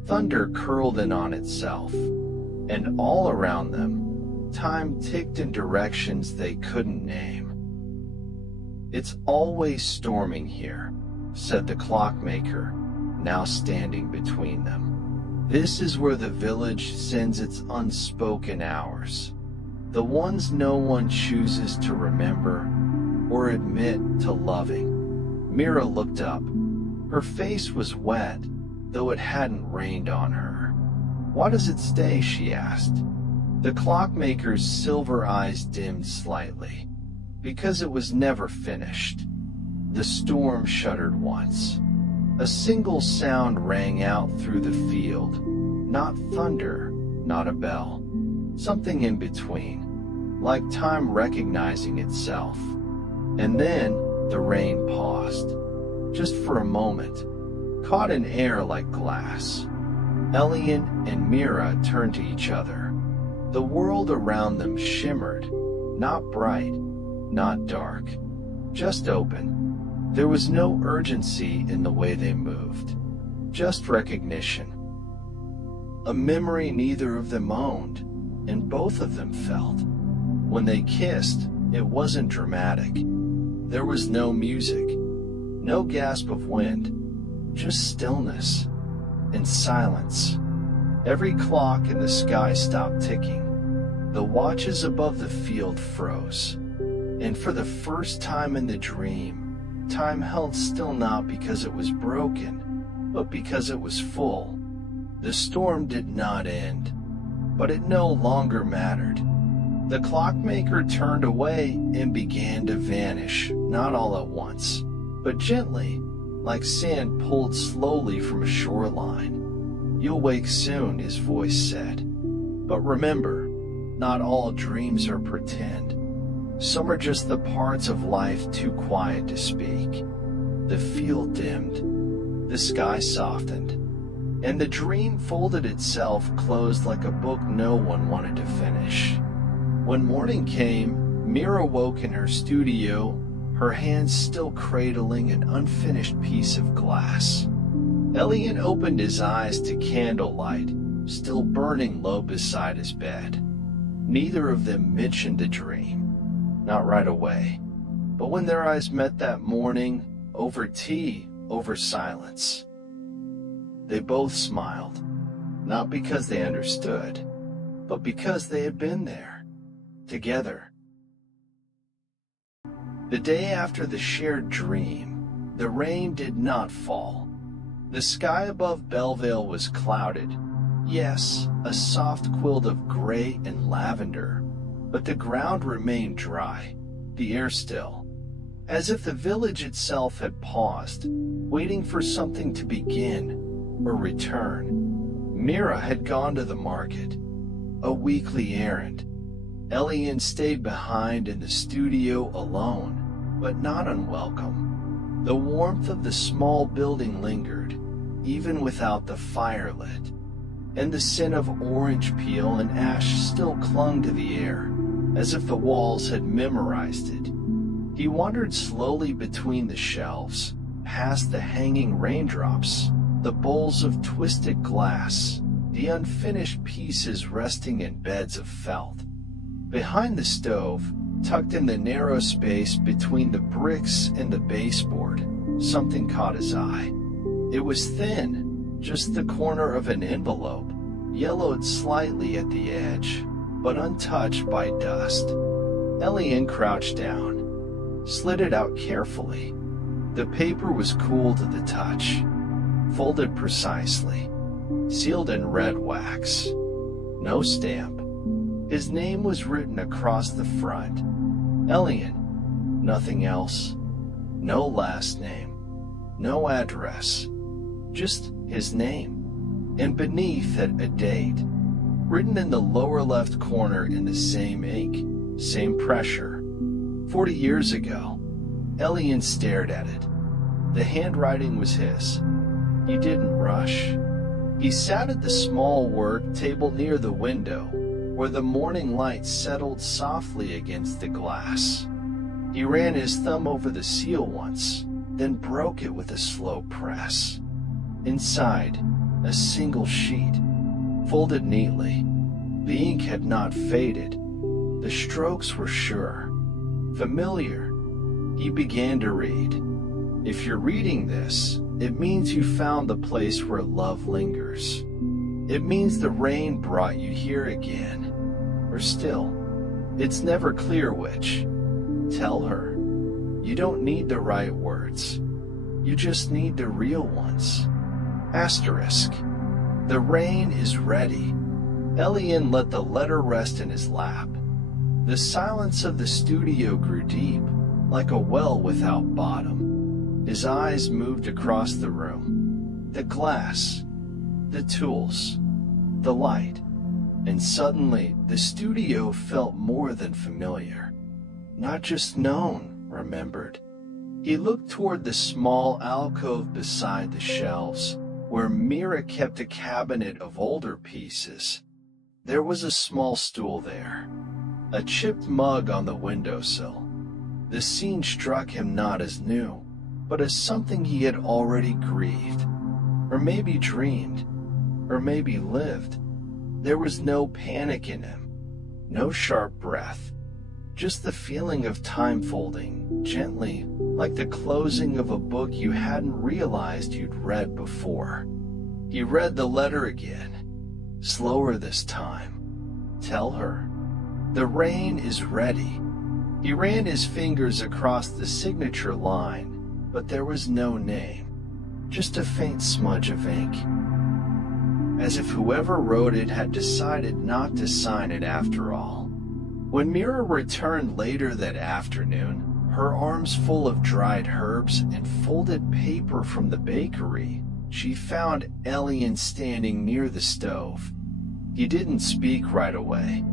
Thunder curled in on itself, and all around them, time ticked in directions they couldn't name. "It's always storming here," said the clockmaker, now standing between them. "This is where the village sends its unspoken hours, the ones no one chooses to remember or admit to loving." Mira looked up. Her face was wet, though it hadn't rained on her. "Why does it stay?" she asked. The clockmaker's silver eyes dimmed slightly. "Because it was never finished." The storm shuddered once. A single sound rang out through the field. Not thunder, not a bell. Something in between, like time recognizing itself. And then the rain paused, just for a moment, caught in air like glass. Elian and Mira turned to each other. The world around them shimmered, not bright, not dark, just open. There was no urgency in the way they moved, just recognition. A memory neither of them owned, and both of them felt. When they kissed, it wasn't dramatic. There was no music, no gasp of wind, just stillness and silence. Every clock in the sky stopped ticking. The watches above the field froze. And for the first time in the dream, time held still, not because it was broken, but because it was full. The storm did not end, but it no longer mattered. The clockmaker turned away and began to vanish, not all at once, but gently, like sand pulled slowly from a shoreline. "You'll wake soon," his voice said. "But remember, not all dreams are pretend. Some are just the parts of life too quiet to speak." The field dimmed, the sky softened, and the dream folded itself closed like a book no one wanted to finish. When morning came, Mira woke in her studio, her hands still cradling an unfinished piece of glass. Elian opened his eyes to candlelight, still burning low beside his bed. Neither of them mentioned the dream, not right away, but when their eyes met that morning, over tea, over silence. They both smiled, not because they understood, but because they had been there, together. The day after the shared dream, the rain did not fall. The sky above Belleville was clouded. Yes, a soft quilt of gray and lavender, but the ground remained dry, the air still, as if the village itself had paused, waiting for something to begin or return. Mira had gone to the market, a weekly errand. Elian stayed behind in the studio alone, but not unwelcome. The warmth of the small building lingered, even without the fire lit, and the scent of orange peel and ash still clung to the air, as if the walls had memorized it. He wandered slowly between the shelves, past the hanging raindrops, the bowls of twisted glass, the unfinished pieces resting in beds of felt. Behind the stove, tucked in the narrow space between the bricks and the baseboard, something caught his eye. It was thin, just the corner of an envelope, yellowed slightly at the edge. but untouched by dust. Elian crouched down, slid it out carefully. The paper was cool to the touch, folded precisely, sealed in red wax. No stamp. His name was written across the front. Elian. Nothing else. No last name. No address. Just his name. And beneath it a date, written in the lower left corner in the same ink, same pressure. 40 years ago. Elian stared at it. The handwriting was his. He didn't rush. He sat at the small work table near the window, where the morning light settled softly against the glass. He ran his thumb over the seal once, then broke it with a slow press. Inside, a single sheet, folded neatly. The ink had not faded. The strokes were sure, familiar. He began to read. If you're reading this, it means you found the place where love lingers. It means the rain brought you here again. Or still, it's never clear which. Tell her. You don't need the right words. You just need the real ones. Asterisk. The rain is ready. Elian let the letter rest in his lap. The silence of the studio grew deep, like a well without bottom. His eyes moved across the room. The glass, the tools, the light, and suddenly the studio felt more than familiar. Not just known, remembered. He looked toward the small alcove beside the shelves, where Mira kept a cabinet of older pieces. There was a small stool there, a chipped mug on the windowsill. The scene struck him not as new, but as something he had already grieved, or maybe dreamed, or maybe lived. There was no panic in him, no sharp breath, just the feeling of time folding, gently, like the closing of a book you hadn't realized you'd read before. He read the letter again, slower this time. Tell her. The rain is ready. He ran his fingers across the signature line, but there was no name, just a faint smudge of ink. As if whoever wrote it had decided not to sign it after all. When Mira returned later that afternoon, her arms full of dried herbs and folded paper from the bakery, she found Elian standing near the stove. He didn't speak right away,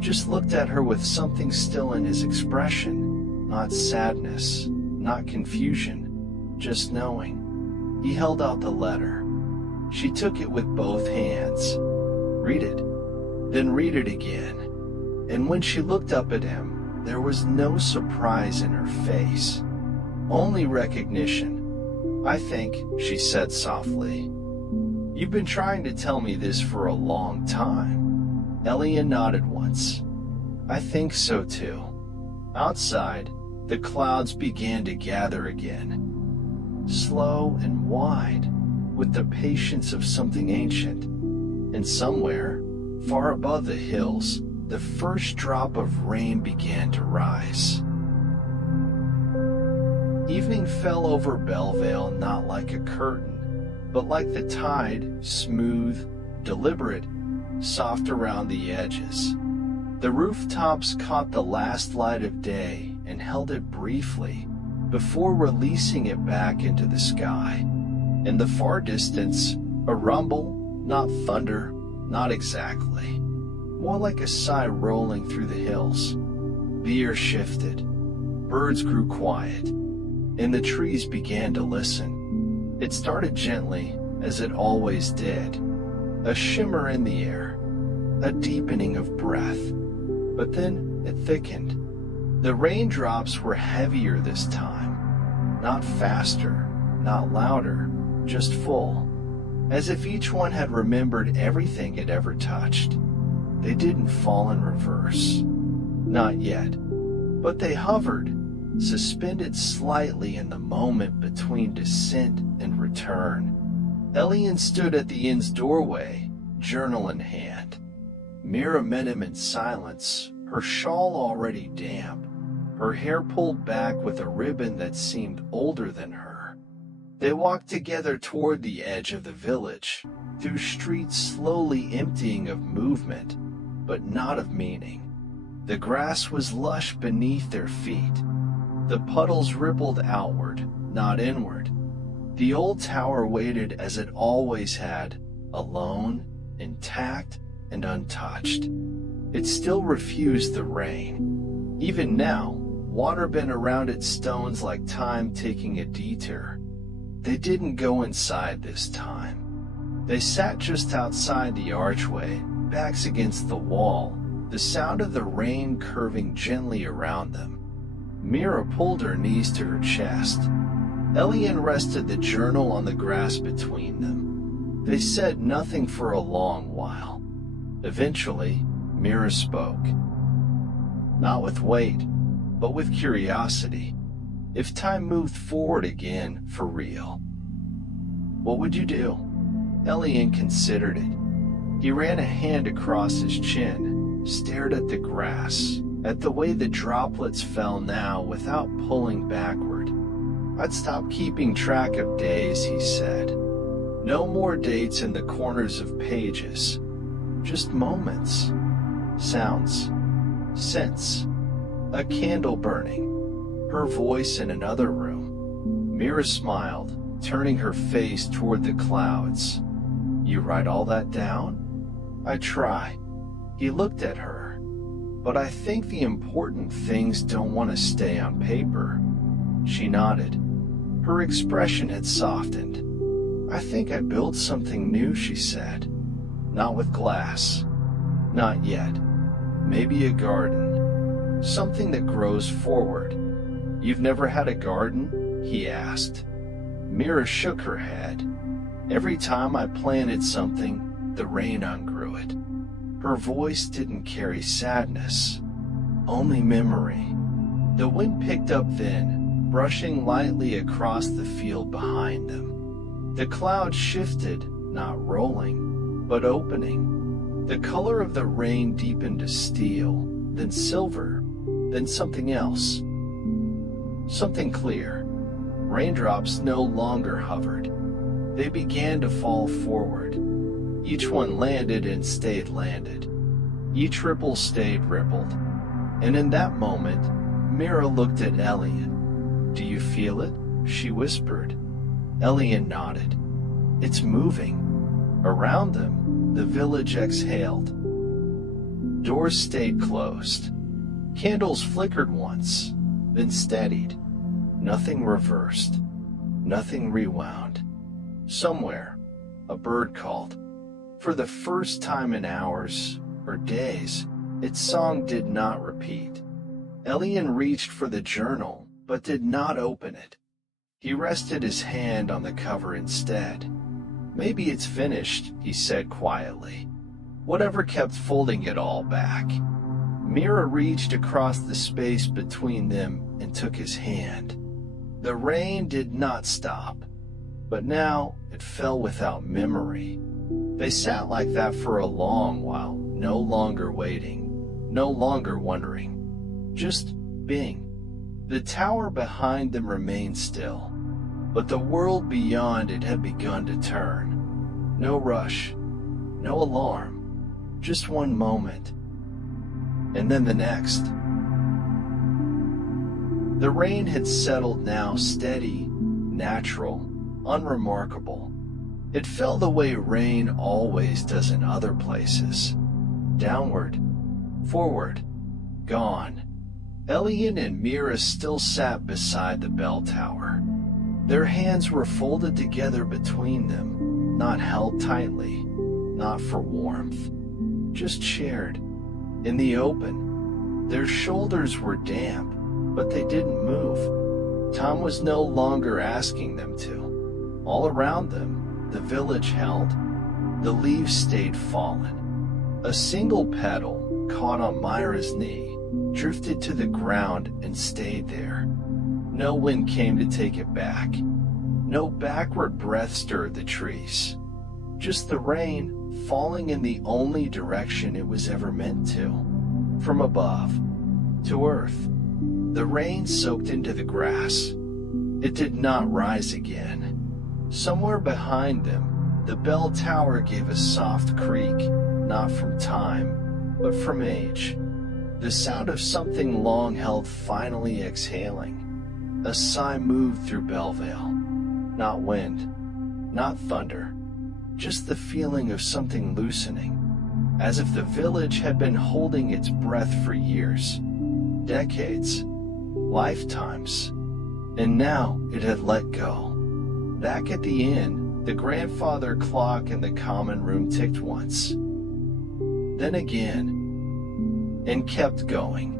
just looked at her with something still in his expression, not sadness, not confusion, just knowing. He held out the letter. She took it with both hands. Read it, then read it again. And when she looked up at him, there was no surprise in her face, only recognition. I think, she said softly. You've been trying to tell me this for a long time. Elian nodded once. I think so too. Outside, the clouds began to gather again, slow and wide, with the patience of something ancient. And somewhere, far above the hills, the first drop of rain began to rise. Evening fell over Belleville not like a curtain, but like the tide, smooth, deliberate, soft around the edges. The rooftops caught the last light of day and held it briefly before releasing it back into the sky. In the far distance, a rumble, not thunder, not exactly. More like a sigh rolling through the hills. The air shifted. Birds grew quiet, and the trees began to listen. It started gently, as it always did. A shimmer in the air, a deepening of breath. But then it thickened. The raindrops were heavier this time. Not faster, not louder, just full. As if each one had remembered everything it ever touched. They didn't fall in reverse. Not yet. But they hovered, suspended slightly in the moment between descent and return. Elian stood at the inn's doorway, journal in hand. Mira met him in silence, her shawl already damp, her hair pulled back with a ribbon that seemed older than her. They walked together toward the edge of the village, through streets slowly emptying of movement, but not of meaning. The grass was lush beneath their feet. The puddles rippled outward, not inward. The old tower waited as it always had, alone, intact, and untouched. It still refused the rain. Even now, water bent around its stones like time taking a detour. They didn't go inside this time. They sat just outside the archway, backs against the wall, the sound of the rain curving gently around them. Mira pulled her knees to her chest. Elian rested the journal on the grass between them. They said nothing for a long while. Eventually, Mira spoke. Not with weight, but with curiosity. If time moved forward again, for real, what would you do? Elian considered it. He ran a hand across his chin, stared at the grass, at the way the droplets fell now without pulling backward. I'd stop keeping track of days, he said. No more dates in the corners of pages. Just moments. Sounds. Scents. A candle burning. Her voice in another room. Mira smiled, turning her face toward the clouds. You write all that down? I try. He looked at her. But I think the important things don't want to stay on paper. She nodded. Her expression had softened. I think I built something new, she said. Not with glass. Not yet. Maybe a garden. Something that grows forward. You've never had a garden? He asked. Mira shook her head. Every time I planted something, the rain ungrew it. Her voice didn't carry sadness, only memory. The wind picked up then, brushing lightly across the field behind them. The clouds shifted, not rolling, but opening. The color of the rain deepened to steel, then silver, then something else. Something clear. Raindrops no longer hovered. They began to fall forward. Each one landed and stayed landed. Each ripple stayed rippled. And in that moment, Mira looked at Elian. Do you feel it? She whispered. Elian nodded. It's moving. Around them, the village exhaled. Doors stayed closed. Candles flickered once, then steadied. Nothing reversed. Nothing rewound. Somewhere, a bird called. For the first time in hours, or days, its song did not repeat. Elian reached for the journal, but did not open it. He rested his hand on the cover instead. Maybe it's finished, he said quietly. Whatever kept folding it all back. Mira reached across the space between them and took his hand. The rain did not stop, but now it fell without memory. They sat like that for a long while, no longer waiting, no longer wondering, just being. The tower behind them remained still, but the world beyond it had begun to turn. No rush, no alarm, just one moment, and then the next. The rain had settled now, steady, natural, unremarkable. It fell the way rain always does in other places. Downward, forward, gone. Elian and Mira still sat beside the bell tower. Their hands were folded together between them, not held tightly, not for warmth, just shared. In the open, their shoulders were damp, but they didn't move. Tom was no longer asking them to. All around them, the village held. The leaves stayed fallen. A single petal, caught on Myra's knee, drifted to the ground and stayed there. No wind came to take it back. No backward breath stirred the trees. Just the rain, falling in the only direction it was ever meant to, from above, to earth. The rain soaked into the grass. It did not rise again. Somewhere behind them, the bell tower gave a soft creak, not from time, but from age. The sound of something long held finally exhaling. A sigh moved through Belleville. Not wind, not thunder, just the feeling of something loosening, as if the village had been holding its breath for years, decades, lifetimes, and now it had let go. Back at the inn, the grandfather clock in the common room ticked once, then again, and kept going.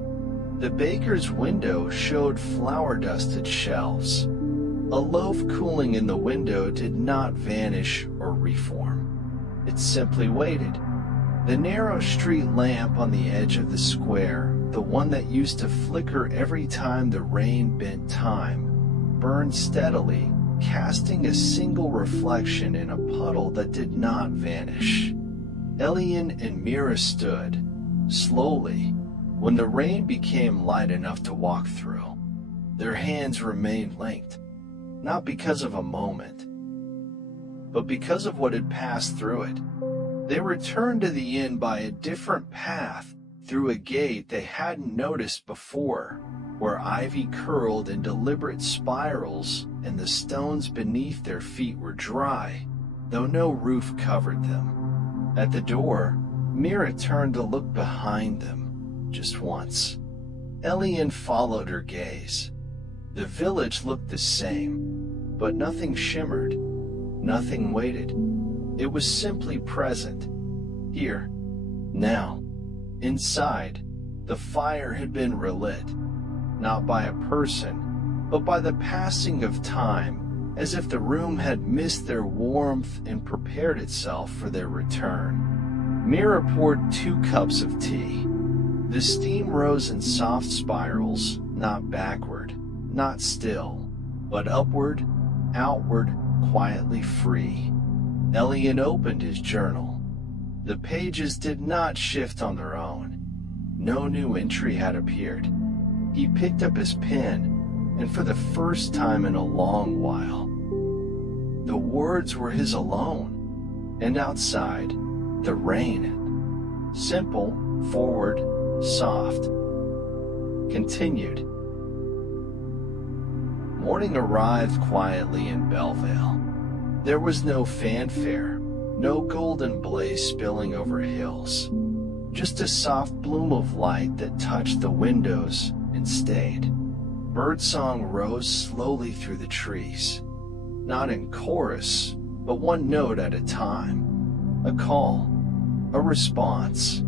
The baker's window showed flour-dusted shelves. A loaf cooling in the window did not vanish or reform. It simply waited. The narrow street lamp on the edge of the square, the one that used to flicker every time the rain bent time, burned steadily, casting a single reflection in a puddle that did not vanish. Elian and Mira stood, slowly, when the rain became light enough to walk through. Their hands remained linked, not because of a moment, but because of what had passed through it. They returned to the inn by a different path, through a gate they hadn't noticed before, where ivy curled in deliberate spirals and the stones beneath their feet were dry, though no roof covered them. At the door, Mira turned to look behind them, just once. Elian followed her gaze. The village looked the same, but nothing shimmered, nothing waited. It was simply present, here, now. Inside, the fire had been relit, not by a person, but by the passing of time, as if the room had missed their warmth and prepared itself for their return. Mira poured 2 cups of tea. The steam rose in soft spirals, not backward, not still, but upward, outward, quietly free. Elian opened his journal. The pages did not shift on their own. No new entry had appeared. He picked up his pen, and for the first time in a long while, the words were his alone. And outside, the rain. Simple, forward, soft. Continued. Morning arrived quietly in Belleville. There was no fanfare, no golden blaze spilling over hills, just a soft bloom of light that touched the windows and stayed. Birdsong rose slowly through the trees, not in chorus, but one note at a time. A call, a response,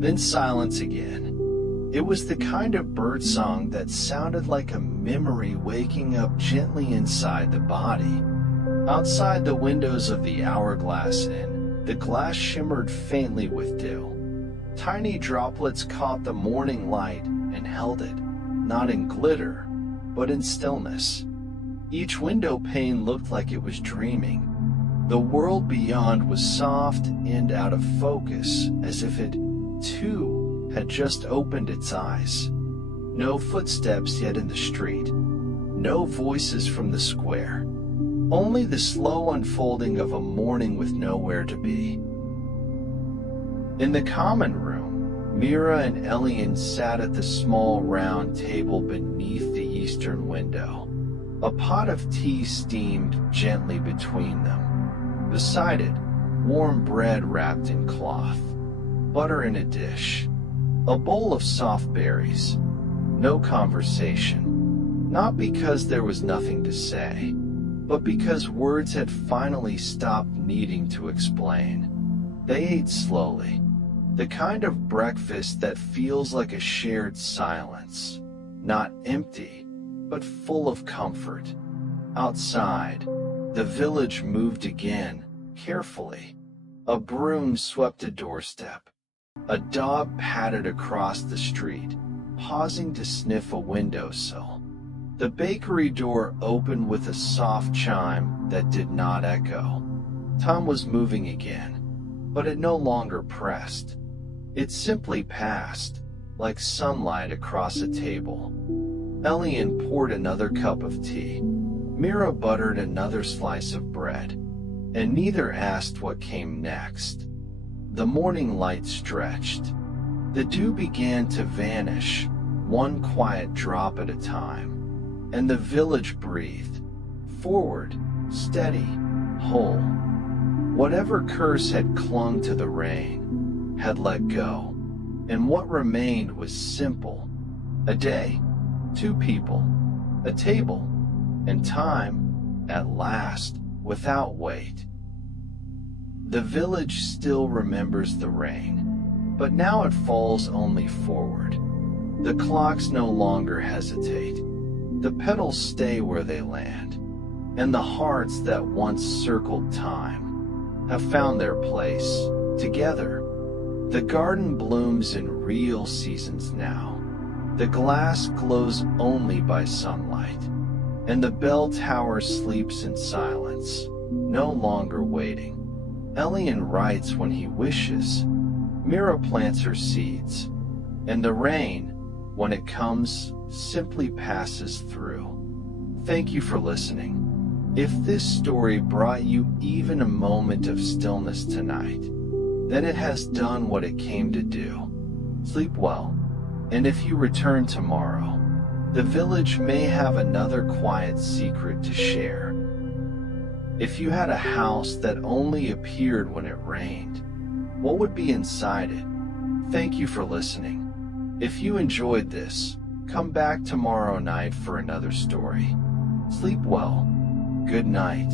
then silence again. It was the kind of birdsong that sounded like a memory waking up gently inside the body. Outside the windows of the Hourglass Inn, the glass shimmered faintly with dew. Tiny droplets caught the morning light and held it, not in glitter, but in stillness. Each window pane looked like it was dreaming. The world beyond was soft and out of focus, as if it, too, had just opened its eyes. No footsteps yet in the street, no voices from the square. Only the slow unfolding of a morning with nowhere to be. In the common room, Mira and Elian sat at the small round table beneath the eastern window. A pot of tea steamed gently between them. Beside it, warm bread wrapped in cloth, butter in a dish, a bowl of soft berries. No conversation, not because there was nothing to say, but because words had finally stopped needing to explain. They ate slowly, the kind of breakfast that feels like a shared silence, not empty, but full of comfort. Outside, the village moved again, carefully. A broom swept a doorstep. A dog padded across the street, pausing to sniff a windowsill. The bakery door opened with a soft chime that did not echo. Time was moving again, but it no longer pressed. It simply passed, like sunlight across a table. Elian poured another cup of tea. Mira buttered another slice of bread, and neither asked what came next. The morning light stretched. The dew began to vanish, one quiet drop at a time, and the village breathed, forward, steady, whole. Whatever curse had clung to the rain had let go, and what remained was simple: a day, two people, a table, and time, at last, without weight. The village still remembers the rain, but now it falls only forward. The clocks no longer hesitate. The petals stay where they land, and the hearts that once circled time have found their place, together. The garden blooms in real seasons now. The glass glows only by sunlight, and the bell tower sleeps in silence, no longer waiting. Elian writes when he wishes. Mira plants her seeds, and the rain, when it comes, simply passes through. Thank you for listening. If this story brought you even a moment of stillness tonight, then it has done what it came to do. Sleep well, and if you return tomorrow, the village may have another quiet secret to share. If you had a house that only appeared when it rained, what would be inside it? Thank you for listening. If you enjoyed this, come back tomorrow night for another story. Sleep well. Good night.